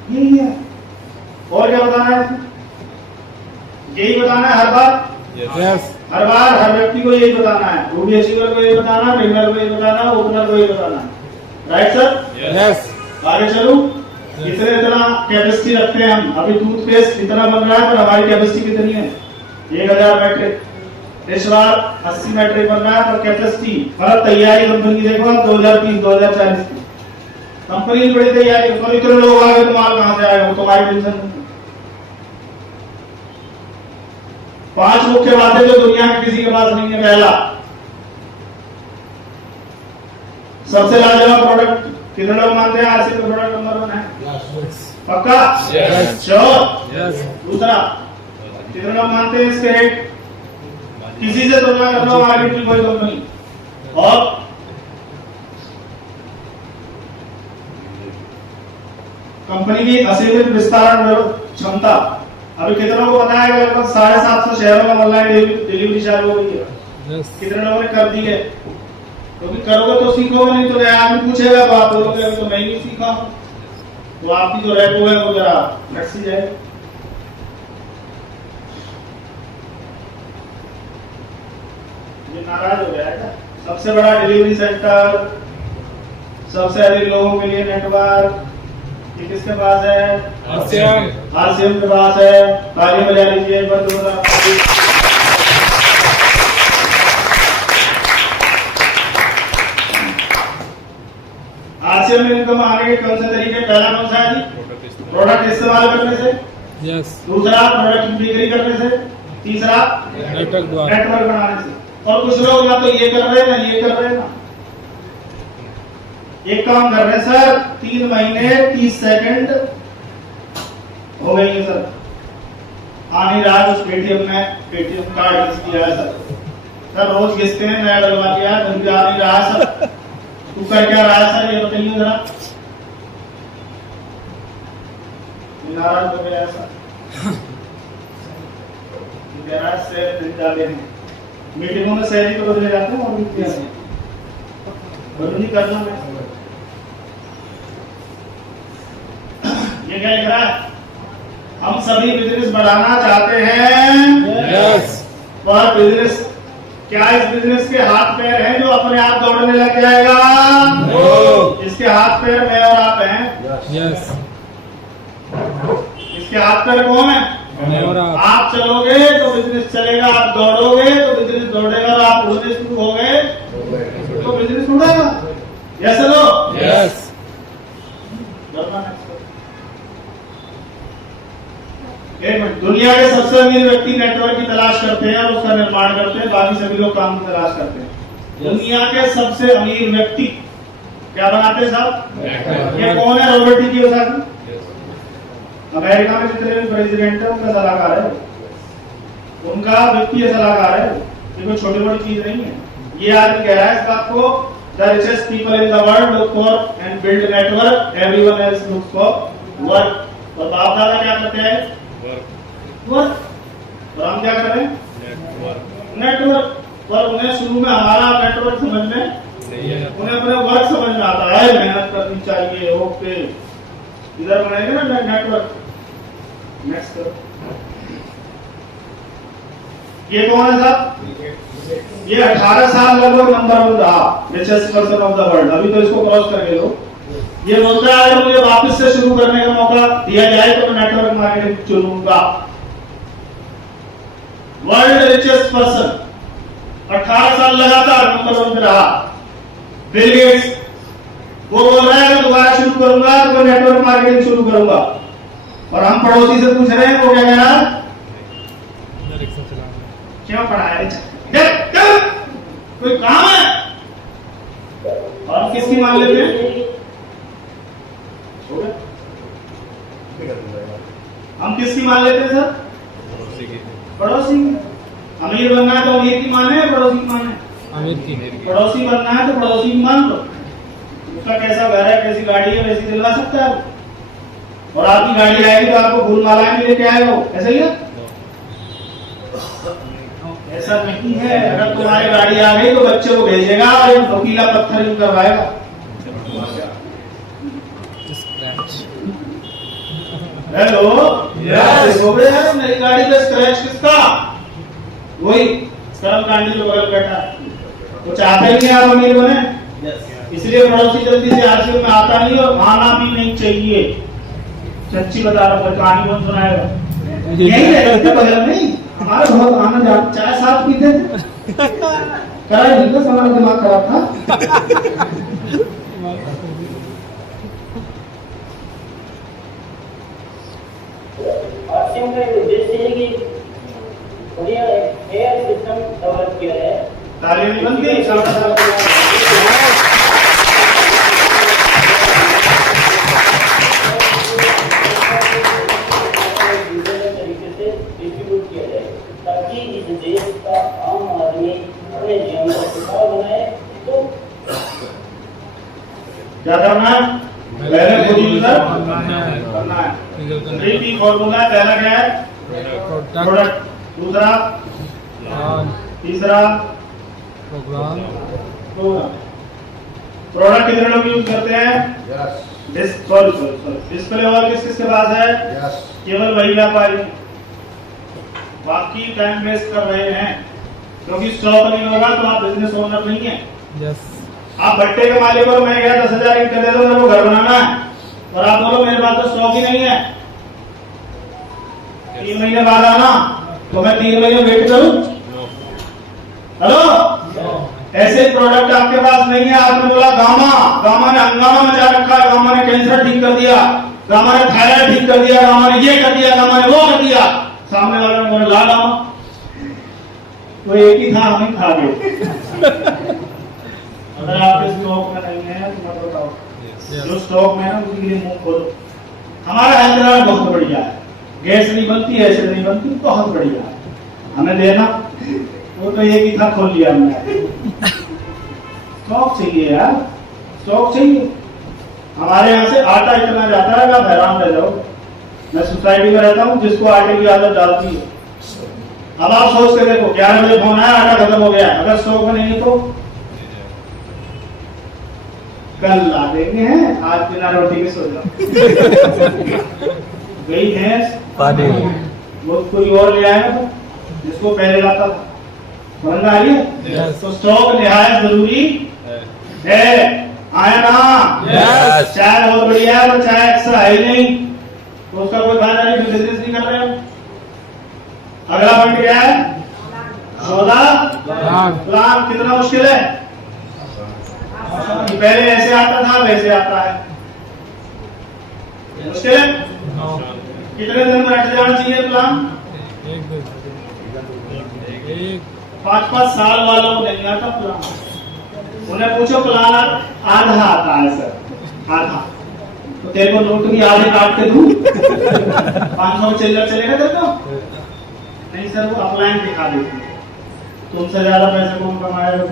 यही है। और क्या बताना है? यही बताना है हर बार, हर बार हर व्यक्ति को यही बताना है। रूबी अचीवर को यही बताना, ट्रेनर को यही बताना, ओपनर को यही बताना, राइट सर? आगे चलूं? इतना कैपेसिटी रखते हैं हम। अभी टूथपेस्ट इतना बन रहा है, पर हमारी कैपेसिटी कितनी है? 1000 मैट्रिक। इस बार 80 मैट्रिक बन रहा है, पर कैपेसिटी मतलब तैयारी कंपनी की देखो 2030 2040 की कंपनी की बड़ी तैयारी। तो इतने लोग आ गए तो माल कहां से आएगा? वो तुम्हारी टेंशन नहीं। 5 मुख्य बातें जो दुनिया में किसी के पास नहीं है। पहला, सबसे लाजवाब प्रोडक्ट। कितने लोग मानते हैं आरसी का प्रोडक्ट नंबर 1 है? पक्का? श्योर? दूसरा, कितने लोग मानते हैं इसके रेट? किसी से तुलना कर लो, मार्केट में कोई कंपनी। और कंपनी की असीमित विस्तारण क्षमता। अभी कितनों को पता है कि लगभग 750 शहरों में ऑनलाइन डिलीवरी चालू हो गई है? कितने लोगों ने कर दी है? क्योंकि करोगे तो सीखोगे, नहीं तो नया आदमी पूछेगा तो आप बोलोगे तो मैं नहीं सीखा। तो आपकी जो रैपो है वो जरा घट सी जाए। ये नाराज हो जाएगा। सबसे बड़ा डिलीवरी सेंटर, सबसे अधिक लोगों के लिए नेटवर्क, ये किसके पास है? आरसीएम के पास है। ताली बजा लीजिए। आरसीएम में इनकम आने के कौन से तरीके? पहला कौन सा है जी? प्रोडक्ट इस्तेमाल करने से। दूसरा, प्रोडक्ट की बिक्री करने से। तीसरा, नेटवर्क बनाने से। और कुछ लोग या तो ये कर रहे हैं ना ये कर रहे हैं ना। एक काम कर रहे हैं सर, 3 महीने 30 सेकंड हो गई है सर। आ नहीं रहा उस पेटीएम में, पेटीएम कार्ड घिस दिया है सर रोज घिसते हैं, नया डलवा दिया है, फिर भी आ नहीं रहा है सर। तू कर क्या रहा है सर, ये बताइए जरा। नाराज हो गया सर, कह रहा है शेयर नहीं डाले। मीटिंगों में शेयर ही तो बदले जाते हैं और बदल नहीं करना। ये क्या लिख रहा है? हम सभी बिजनेस बढ़ाना चाहते हैं। और बिजनेस क्या इस बिजनेस के हाथ पैर हैं जो अपने आप दौड़ने लग जाएगा? इसके हाथ पैर मैं और आप हैं। इसके हाथ पैर कौन है? आप चलोगे तो बिजनेस चलेगा, आप दौड़ोगे तो बिजनेस दौड़ेगा, और आप उड़ने शुरू हो गए तो बिजनेस उड़ेगा। यस लो? यस। दुनिया के सबसे अमीर व्यक्ति नेटवर्क की तलाश करते हैं और उसका निर्माण करते हैं, बाकी सभी लोग काम की तलाश करते हैं। दुनिया के सबसे अमीर व्यक्ति क्या बनाते हैं साहब? ये कौन है? Robert T Kiyosaki. अमेरिका में जितने भी प्रेसिडेंट है उनका सलाहकार है, उनका वित्तीय सलाहकार है। ये कोई छोटी बड़ी चीज नहीं है। ये आदमी कह रहा है इस बात को, the richest people in the world look for and build network, everyone else looks for work. और बाप दादा क्या करते हैं? वर्क। और हम क्या करें? नेटवर्क। पर उन्हें शुरू में हमारा नेटवर्क समझ में नहीं है, उन्हें अपने वर्क समझ में आता है, मेहनत करनी चाहिए। ओके, इधर बनाएंगे ना नेटवर्क। नेक्स्ट करो। ये कौन है साहब? ये 18 साल लगभग नंबर 1 रहा, richest person of the world. अभी तो इसको क्रॉस कर गए लोग। ये बोलता है अगर मुझे वापस से शुरू करने का मौका दिया जाए तो मैं नेटवर्क मार्केटिंग चुनूंगा। वर्ल्ड रिचेस्ट पर्सन 18 साल लगातार नंबर 1 पे रहा, बिल गेट्स। वो बोल रहा है मैं दोबारा शुरू करूंगा तो नेटवर्क मार्केटिंग शुरू करूंगा। और हम पड़ोसी से पूछ रहे हैं, वो क्या कह रहा है? क्यों पढ़ाया? कोई काम है? और किसकी मान लेते हैं? हम किसकी मान लेते हैं सर? पड़ोसी। अमीर बनना है तो अमीर की माने, पड़ोसी की माने? अमीर की। पड़ोसी बनना है तो पड़ोसी की मान लो। उसका कैसा घर है, कैसी गाड़ी है, वैसी दिलवा सकता है। और आपकी गाड़ी आएगी तो आपको फूल मालाएं भी लेके आएगा, ऐसा ही है? ऐसा नहीं है। अगर तुम्हारी गाड़ी आ गई तो बच्चे को भेजेगा और एक नुकीला पत्थर यूं करवाएगा। हेलो, यार मेरी गाड़ी पे स्क्रैच किसका? वही कर्मकांडी जो बगल बैठा है। वो चाहते ही नहीं आप अमीर बने, इसलिए पड़ोसी जल्दी से आरसीओ में आता नहीं और आना भी नहीं चाहिए। सच्ची बता रहा हूँ, कहानी कौन सुनाएगा? यही है बगल में हमारा बहुत आना जाता, चाय साथ पीते थे, कराए नहीं तो हमारा दिमाग खराब था। आरसीएम का उद्देश्य है कि बढ़िया एयर सिस्टम डेवलप किया है। तालियां नहीं बनती? तरीके से डिस्ट्रीब्यूट किया जाए ताकि इस देश का आम आदमी अपने जीवन का सुधार बनाए। तो क्या करना है? पहले खुद यूजर करना है। 3P फॉर्मूला है। पहला क्या है? प्रोडक्ट। दूसरा, तीसरा प्रोग्राम। प्रोडक्ट कितने लोग यूज करते हैं? डिस्प्ले और किस किस के पास है? केवल वही व्यापारी, बाकी टाइम वेस्ट कर रहे हैं। क्योंकि स्टॉक नहीं होगा तो आप बिजनेस ओनर नहीं है। आप भट्टे के मालिक हो, मैं गया 10,000 ईंट दे दो, मेरे को घर बनाना है, और आप बोलो मेरे पास तो स्टॉक ही नहीं है, 3 महीने बाद आना, तो मैं 3 महीने वेट करूं? हेलो, ऐसे प्रोडक्ट आपके पास नहीं है। आपने बोला गामा ने हंगामा मचा रखा है, गामा ने कैंसर ठीक कर दिया, गामा ने थायराइड ठीक कर दिया, गामा ने ये कर दिया, गामा ने वो कर दिया। सामने वाले ने बोला ला गामा, तो एक ही था, हम ही खा गए। अगर आपके स्टॉक में नहीं है तो मत बताओ। जो स्टॉक में है ना उसके लिए मुंह खोलो। हमारा हैदराबाद बहुत बढ़िया है, गैस नहीं बनती, ऐसे नहीं बनती, बहुत बढ़िया है, हमें देना। वो तो एक ही था, खोल लिया हमने। स्टॉक चाहिए यार, स्टॉक चाहिए। हमारे यहाँ से आटा इतना जाता है, आप हैरान रह जाओ। मैं सोसाइटी में रहता हूँ, जिसको आटे की आदत डालती है। अब आप सोच के देखो, 11 बजे फोन आया, आटा खत्म हो गया, अगर स्टॉक में नहीं है तो कल ला देंगे हैं, आज बिना रोटी के सो जाओ। गई भैंस पानी, वो कोई और ले आएगा तो जिसको पहले लाता था। समझ में आ रही है? तो स्टॉक निहायत जरूरी है। आया ना? चाय बहुत बढ़िया है, तो चाय एक्स्ट्रा है ही नहीं, तो उसका कोई फायदा नहीं, फिर बिजनेस नहीं कर रहे हो। अगला पॉइंट क्या है? 14 प्लान। कितना मुश्किल है? पहले ऐसे आता था, वैसे आता है, मुश्किल है। कितने दिन में रख जाना चाहिए प्लान? 5-5 साल वालों को नहीं आता प्लान। उन्हें पूछो प्लान आधा आता है सर, आधा, तो तेरे को नोट भी आधे काट के दूं 500 चिल्लर चलेगा तेरे को? नहीं सर, वो अपलाइन दिखा देती है। तुमसे ज्यादा पैसे कौन कमाएगा?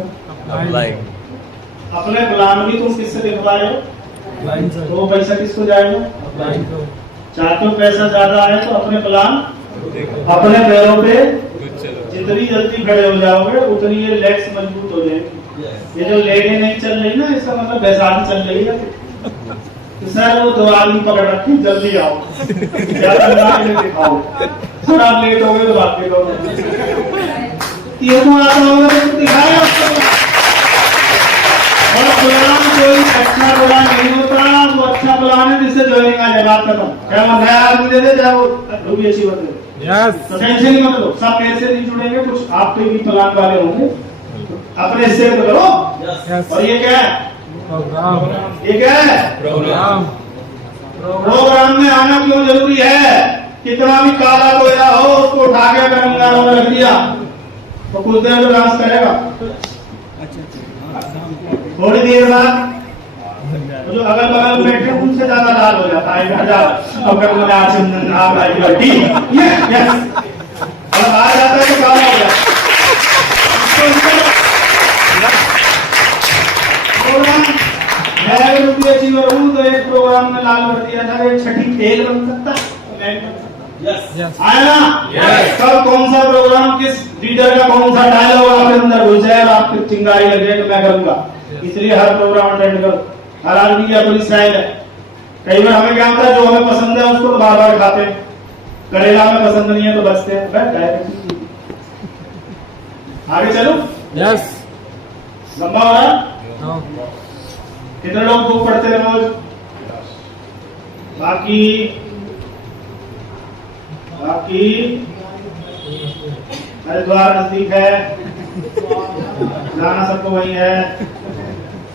अपने प्लान भी तुम किससे दिखवा रहे हो? तो वो पैसा किसको जाएगा? चाहते हो पैसा ज्यादा आए तो अपने प्लान अपने पैरों पे जितनी जल्दी खड़े हो जाओगे उतनी ये लेग्स मजबूत हो जाएंगी। ये जो लेगे नहीं चल रही ना, इसका मतलब बेसारी चल रही है। तो सर वो दो आदमी पकड़ रखी, जल्दी आओ, दिखाओ सर, आप लेट हो गए तो बात भी करो, ये तो आता होगा तो दिखाया। और प्लान कोई अच्छा प्लान नहीं होता, वो अच्छा प्लान है जिससे ज्वाइनिंग आ जाए, बात खत्म। क्या मन है आदमी दे दे, चाहे वो भी अच्छी बात है। तो टेंशन नहीं मत लो, सब मेरे से नहीं जुड़ेंगे, कुछ आपके भी प्लान वाले होंगे, अपने हिस्से को करो। और ये क्या है? ये क्या है? प्रोग्राम में आना क्यों जरूरी है? कितना भी काला कोयला हो उसको उठा के अगर अंगारों में रख दिया तो कुछ देर में डांस करेगा, थोड़ी देर बाद जो अगल बगल बैठे उनसे ज्यादा लाल हो जाता है। अगर मुझे आज आ जाता है तो काला हो जाता है। अचीवर हूँ तो एक प्रोग्राम में लाल कर दिया था, एक छठी फेल बन सकता है? आया ना? कब कौन सा प्रोग्राम किस लीडर का कौन सा डायलॉग आपके अंदर घुस जाए और आपकी चिंगारी लग जाए तो मैं करूंगा। इसलिए हर प्रोग्राम अटेंड करो। हर आदमी की अपनी स्टाइल है। कई बार हमें क्या होता है, जो हमें पसंद है उसको तो बार बार खाते हैं, करेला हमें पसंद नहीं है तो बचते हैं। आगे चलो। लंबा हो रहा है? कितने लोग बुक पढ़ते हैं रोज? बाकी हरिद्वार नजदीक है, जाना सबको वही है,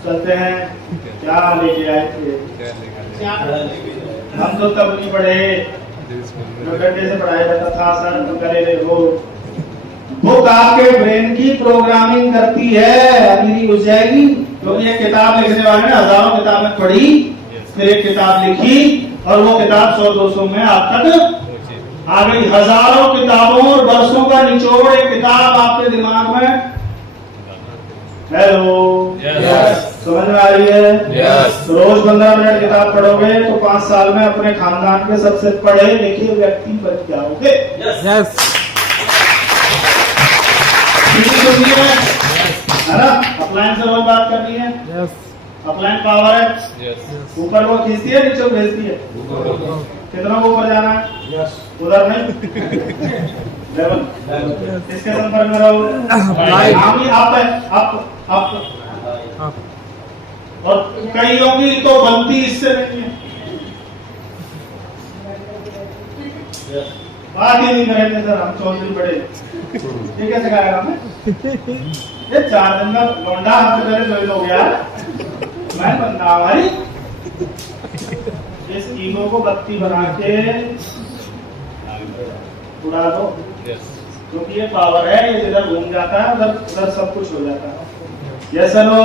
चलते हैं। क्या लेके आए थे? हम तो तब नहीं पढ़े, घंटे से पढ़ाया जाता था सर, तो करे हो। बुक आपके ब्रेन की प्रोग्रामिंग करती है, अभी घुस जाएगी। क्योंकि ये किताब लिखने वाले ने हजारों किताबें पढ़ी, फिर एक किताब लिखी और वो किताब 100-200 में आप तक आ गई। हजारों किताबों और वर्षों का निचोड़ एक किताब आपके दिमाग में। हेलो, समझ में आ रही है? रोज 15 मिनट किताब पढ़ोगे तो 5 साल में अपने खानदान के सबसे पढ़े लिखे व्यक्ति बन जाओगे। है ना? अपलाइन से रोज बात करनी है। अपलाइन पावर है, ऊपर वो खींचती है, नीचे भेजती है। कितना को ऊपर जाना है? उधर नहीं, लेवल। इसके संपर्क में रहो। आप और कईयों की तो बनती इससे नहीं है, बात ही नहीं करेंगे सर, हम चौधरी बड़े। ये कैसे करेगा हमें? ये 4 दिन का लौंडा हमसे पहले ज्वाइन हो गया, मैं बंदा भाई। इस ईगो को बत्ती बना के उड़ा दो, क्योंकि ये पावर है, ये जिधर घूम जाता है उधर सब कुछ हो जाता है। यस हेलो,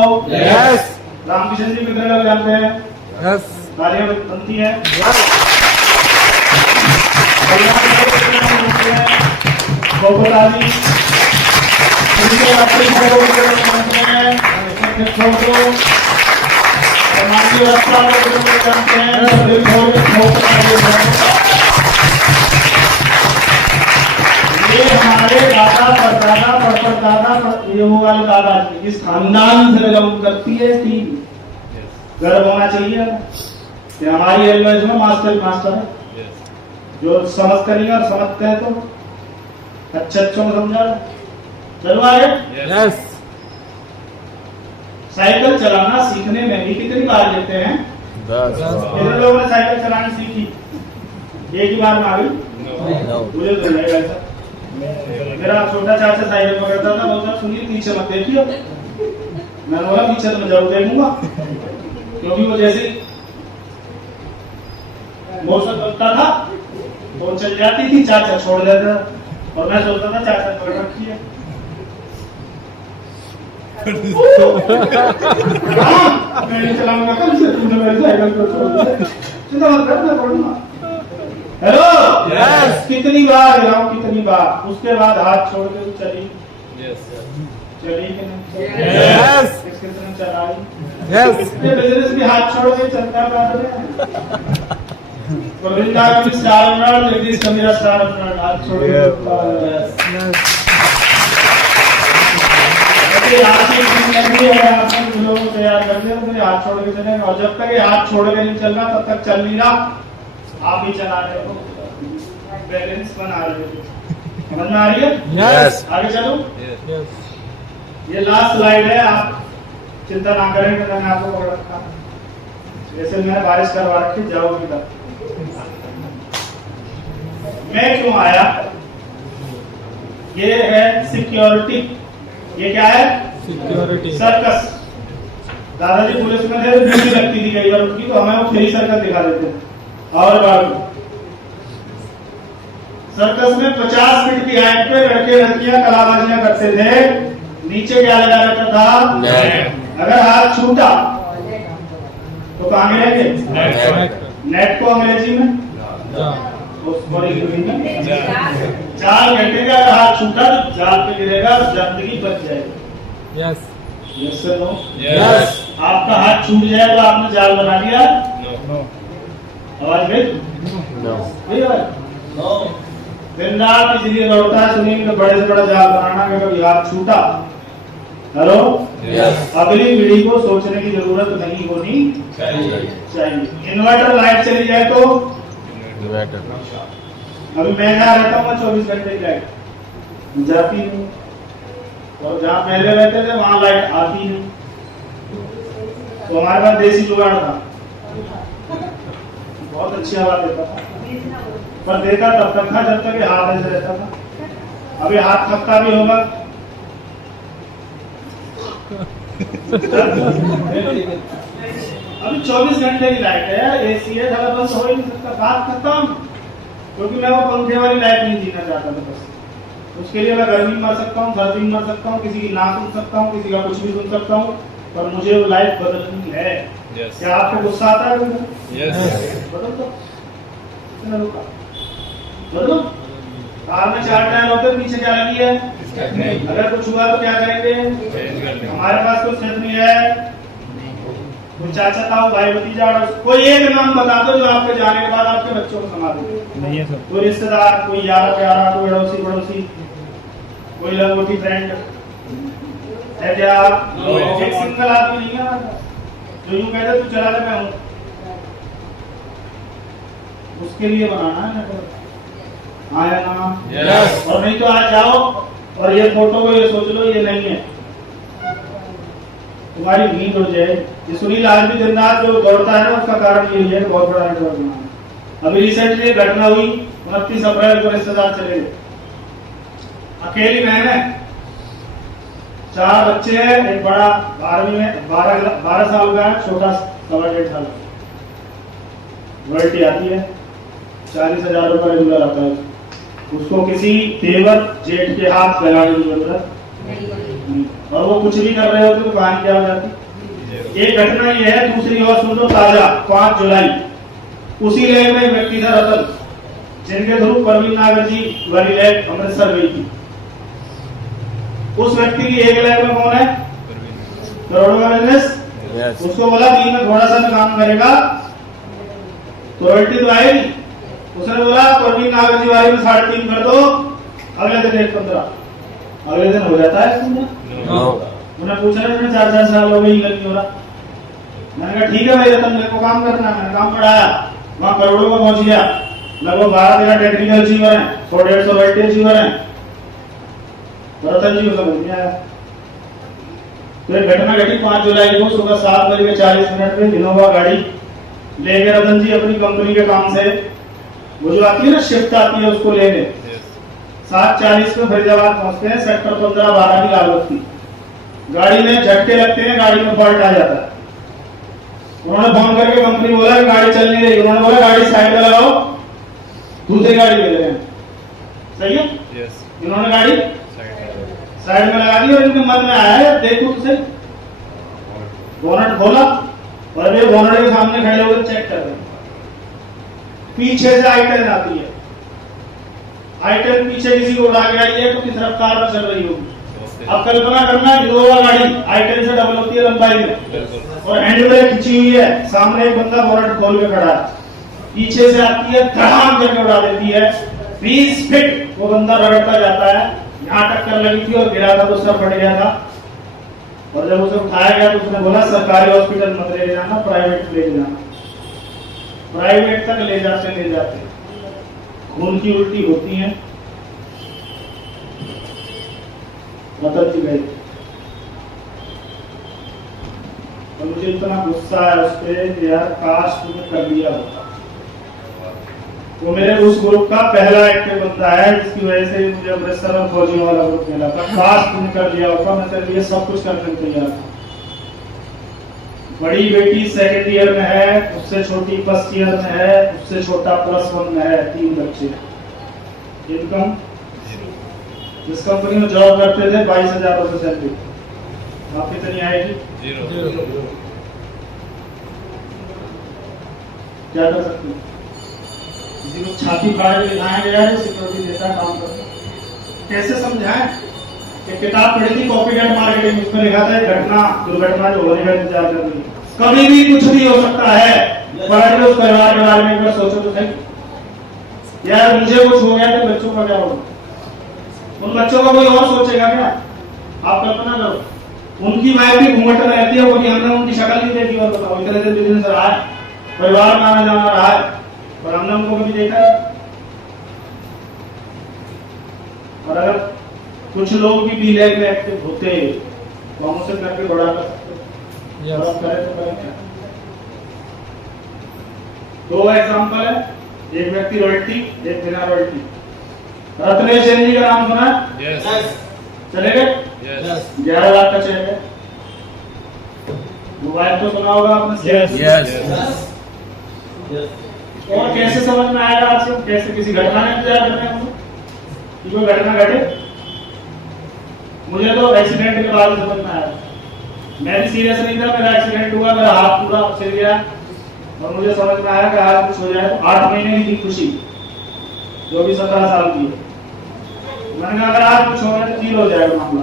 रामकिशन जी विग्रह लोग जानते हैं, तालियां बनती है। ये हमारे दादा परदादा ये वो वाले दादा इस खानदान से बिलोंग करती है। गर्व होना चाहिए कि हमारी लैंग्वेज में मास्टर है, जो समझते नहीं और समझते हैं तो अच्छे को समझा। चलो आगे। साइकिल चलाना सीखने में भी कितनी बार लेते हैं? 10 लोगों ने साइकिल चलानी सीखी, एक ही बार में आ गई? मुझे तो नहीं ऐसा। मेरा छोटा चाचा साइकिल पकड़ता था, बोलता सुनील पीछे मत देखियो। मैंने बोला पीछे तो मैं जरूर देखूंगा, क्योंकि वो जैसे मौसम बनता था तो चल जाती थी, चाचा छोड़ देता और मैं सोचता था चाचा पकड़ रखी है। मैं नहीं चलाऊंगा कल से, तूने मेरी साइकिल को छोड़ दिया। चिंता मत कर, मैं पढ़ूंगा। Hello, Yes. कितनी बार हिलाऊं, कितनी बार? उसके बाद हाथ छोड़ के चली, चली कि नहीं? Yes. किसके संग चलाई? Yes. ये बिजनेस भी हाथ छोड़ के चलता बाद में। गोविंदा का स्टार नॉट, जगदीश का मेरा स्टार नॉट, हाथ छोड़ के चलता है। ऐसे हाथ की जिंदगी है, आपने लोगों को तैयार कर दिया, तो ये हाथ छोड़ के चलेंगे। और जब तक ये हाथ छोड़ के नहीं चल रहा, तब तक चल नहीं रहा। आप ही चला रहे हो, बैलेंस बना रहे हो। समझ में आ रही है? Yes. आगे चलो। Yes. ये लास्ट स्लाइड है, आप चिंता ना करें कि मैंने आपको पकड़ रखा। जैसे मैंने बारिश करवा रखी, जाओगी तब। मैं क्यों आया? ये है सिक्योरिटी। ये क्या है? Security. सर्कस। दादाजी पुलिस में थे, ड्यूटी लगती थी कई बार उनकी, तो हमें वो फ्री सर्कस दिखा देते थे। और सर्कस में 50 फीट की हाइट पे लड़के लड़कियां कलाबाजियां करते थे। नीचे क्या लगा रहता था? अगर हाथ छूटा तो कहाँ गिरेंगे? नेट को अंग्रेजी में जाल कहते हैं। अगर हाथ छूटा तो जाल पे गिरेगा, जिंदगी बच जाएगी। Yes. Yes sir, no? Yes. आपका हाथ छूट जाए तो आपने जाल बना लिया? आवाज गई? नहीं आवाज? दिन रात इसलिए दौड़ता है सुनील को बड़े से बड़ा जाल बनाना, कि कभी हाथ छूटा। हेलो, अगली पीढ़ी को सोचने की जरूरत नहीं होनी चाहिए। इन्वर्टर लाइट चली जाए तो अभी मैं जहाँ रहता हूँ 24 घंटे की लाइट जाती नहीं, और जहाँ पहले रहते थे वहां लाइट आती नहीं। तो हमारे पास देसी जुगाड़ था, बहुत अच्छी हवा देता था, पर देता तब तक था जब तक ये हाथ ऐसे रहता था। अभी हाथ थकता भी होगा। अभी 24 घंटे की लाइट है, एसी है, ज़्यादा बंद हो ही नहीं सकता। बात खत्म। क्योंकि मैं वो पंखे वाली लाइफ नहीं जीना चाहता था। बस उसके लिए मैं गर्मी में मर सकता हूँ, सर्दी में मर सकता हूँ, किसी की ना सुन सकता हूँ, किसी का कुछ भी सुन सकता हूँ, पर मुझे वो लाइफ बदलनी है। क्या आपको गुस्सा आता है? बदल दो, बदलो। कार में 4 टायर होते हैं, पीछे क्या लगी है? अगर कुछ हुआ तो क्या करेंगे? हमारे पास कुछ सेट नहीं है। कोई चाचा ताऊ भाई भतीजा, कोई एक नाम बता दो जो आपके जाने के बाद आपके बच्चों को संभाले। नहीं है सर। कोई रिश्तेदार, कोई यारा प्यारा, कोई अड़ोसी पड़ोसी, कोई लंगोटी फ्रेंड है क्या? एक सिंगल आदमी नहीं है जो यूं कहते तू चला ले, मैं हूं। उसके लिए बनाना है नेटवर्क। आया ना? और नहीं तो आज जाओ और ये फोटो को ये सोच लो ये नहीं है, तुम्हारी नींद हो जाए। ये सुनील आज भी दिन रात जो दौड़ता है ना, उसका कारण यही है, बहुत बड़ा नेटवर्क बनाना। अभी रिसेंटली घटना हुई, 29 अप्रैल को रिश्तेदार चले गए। अकेली बहन है, 4 बच्चे हैं, एक बड़ा 12वीं में 12 साल का है, छोटा 1.5 साल। रॉयल्टी आती है, 40,000 रुपए रेगुलर आता है। उसको किसी तेवर जेठ के हाथ लगाने की जरूरत नहीं, और वो कुछ भी कर रहे होते तो कहानी क्या हो जाती। एक घटना ये है। दूसरी और सुन लो ताजा, 5 जुलाई उसी लेग में एक व्यक्ति था रतन, जिनके थ्रू परवीन नागर जी वाली लेग अमृतसर गई थी। उस व्यक्ति की एक लेग में कौन है? करोड़ों का बिजनेस। उसको बोला 3 में थोड़ा सा भी काम करेगा तो रॉयल्टी तो आएगी। उसने बोला परवीन नागर जी वाली में 3.5 कर दो, अगले दिन 1.15। अगले दिन हो जाता है? उन्हें पूछा ना, 4 साल हो गई, नहीं हो रहा। मैंने कहा ठीक है भाई रतन, मेरे को काम करना है। मैंने काम बढ़ाया, वहां करोड़ों में पहुंच गया। लगभग 12-13 टेक्निकल अचीवर है, 100-150 रॉयल्टी अचीवर है। रतन जी को समझ नहीं आया। तो एक घटना घटी 5 जुलाई को सुबह 7:40 पे इनोवा गाड़ी लेके रतन जी अपनी कंपनी के काम से, वो जो आती है ना शिफ्ट आती है, उसको लेने 7:40 पे फरीदाबाद पहुंचते हैं। सेक्टर 15-12 की लागत थी। गाड़ी में झटके लगते हैं, गाड़ी में फॉल्ट आ जाता है। उन्होंने फोन करके कंपनी बोला कि गाड़ी चल नहीं रही। उन्होंने बोला गाड़ी साइड में लगाओ, दूसरी गाड़ी ले रहे हैं। सही है? इन्होंने गाड़ी साइड में लगा दी और इनके मन में आया है देखो तुझे बोनट खोला और ये बोनट के सामने खड़े होकर चेक कर रहे हैं। पीछे से आई-10 आती है, आई-10 पीछे किसी को उड़ा के आई है तो किस रफ्तार में चल रही होगी। अब कल्पना करना इनोवा गाड़ी आई-10 से डबल होती है लंबाई में और हैंड ब्रेक खिंची हुई है, सामने एक बंदा बोनट खोल के खड़ा है, पीछे से आती है धड़ाम करके उड़ा देती है, 20 फीट वो बंदा रगड़ता जाता है। यहाँ टक्कर लगी थी और गिरा था तो सर फट गया था और जब उसे उठाया गया तो उसने बोला सरकारी हॉस्पिटल मत ले जाना, प्राइवेट ले जाना। प्राइवेट तक ले जाते खून की उल्टी होती है, बदलती गई। और मुझे इतना गुस्सा है उस पर कि यार काश तुमने कर लिया होता। वो मेरे उस ग्रुप का पहला एक्टिव बंदा है जिसकी वजह से मुझे अमृतसर में फौजियों वाला ग्रुप मिला था। काश तुमने कर लिया होता, मैं तेरे लिए सब कुछ करने को तैयार था। बड़ी बेटी सेकेंड ईयर में है, उससे छोटी फर्स्ट ईयर में है, उससे छोटा +1 में है, 3 बच्चे। इनकम जिस कंपनी में जॉब करते थे 22,000 रुपए सैलरी, आप कितनी आएगी? 0। क्या कर सकते हैं? किसी को छाती फाड़ के दिखाया गया है, सिक्योरिटी देता काम करता। कैसे समझाएं? एक किताब पढ़ी थी कॉपीकैट मार्केटिंग, उसमें लिखा था घटना दुर्घटना जो होने का इंतजार कर रही है, कभी भी कुछ भी हो सकता है। पर उस परिवार के बारे में एक बार सोचो तो सही। यार मुझे कुछ हो गया तो बच्चों का क्या होगा? उन बच्चों का कोई और सोचेगा क्या? आप कल्पना करो, उनकी वाइफ भी घूंघट में रहती है, वो हमने उनकी शक्ल नहीं देखी और बताओ इतने दिन बिजनेस रहा है, परिवार में आना जाना रहा है, पर हमने उनको कभी देखा है? और अगर कुछ लोग भी लाइफ में एक्टिव होते तो हम उसे करके बड़ा कर सकते। करें तो करें क्या? 2 एग्जाम्पल है, एक व्यक्ति रॉयल्टी, एक बिना रॉयल्टी। रत्नेश सेन जी का नाम सुना है? यस। चले गए? यस। 11 लाख का चेक है। मोबाइल तो सुना होगा आपने? यस। और कैसे समझ में आएगा आपसे? कैसे किसी घटना का इंतजार करते हैं कि कोई घटना घटे? मुझे तो एक्सीडेंट के बाद समझ में आया। मैं भी सीरियस नहीं था, मेरा एक्सीडेंट हुआ, मेरा हाथ पूरा छिल गया और मुझे समझ में आया कि आज कुछ हो जाए तो 8 महीने की खुशी जो भी 17 साल की है, मैंने कहा अगर आज कुछ हो गया तो फील हो जाएगा मामला।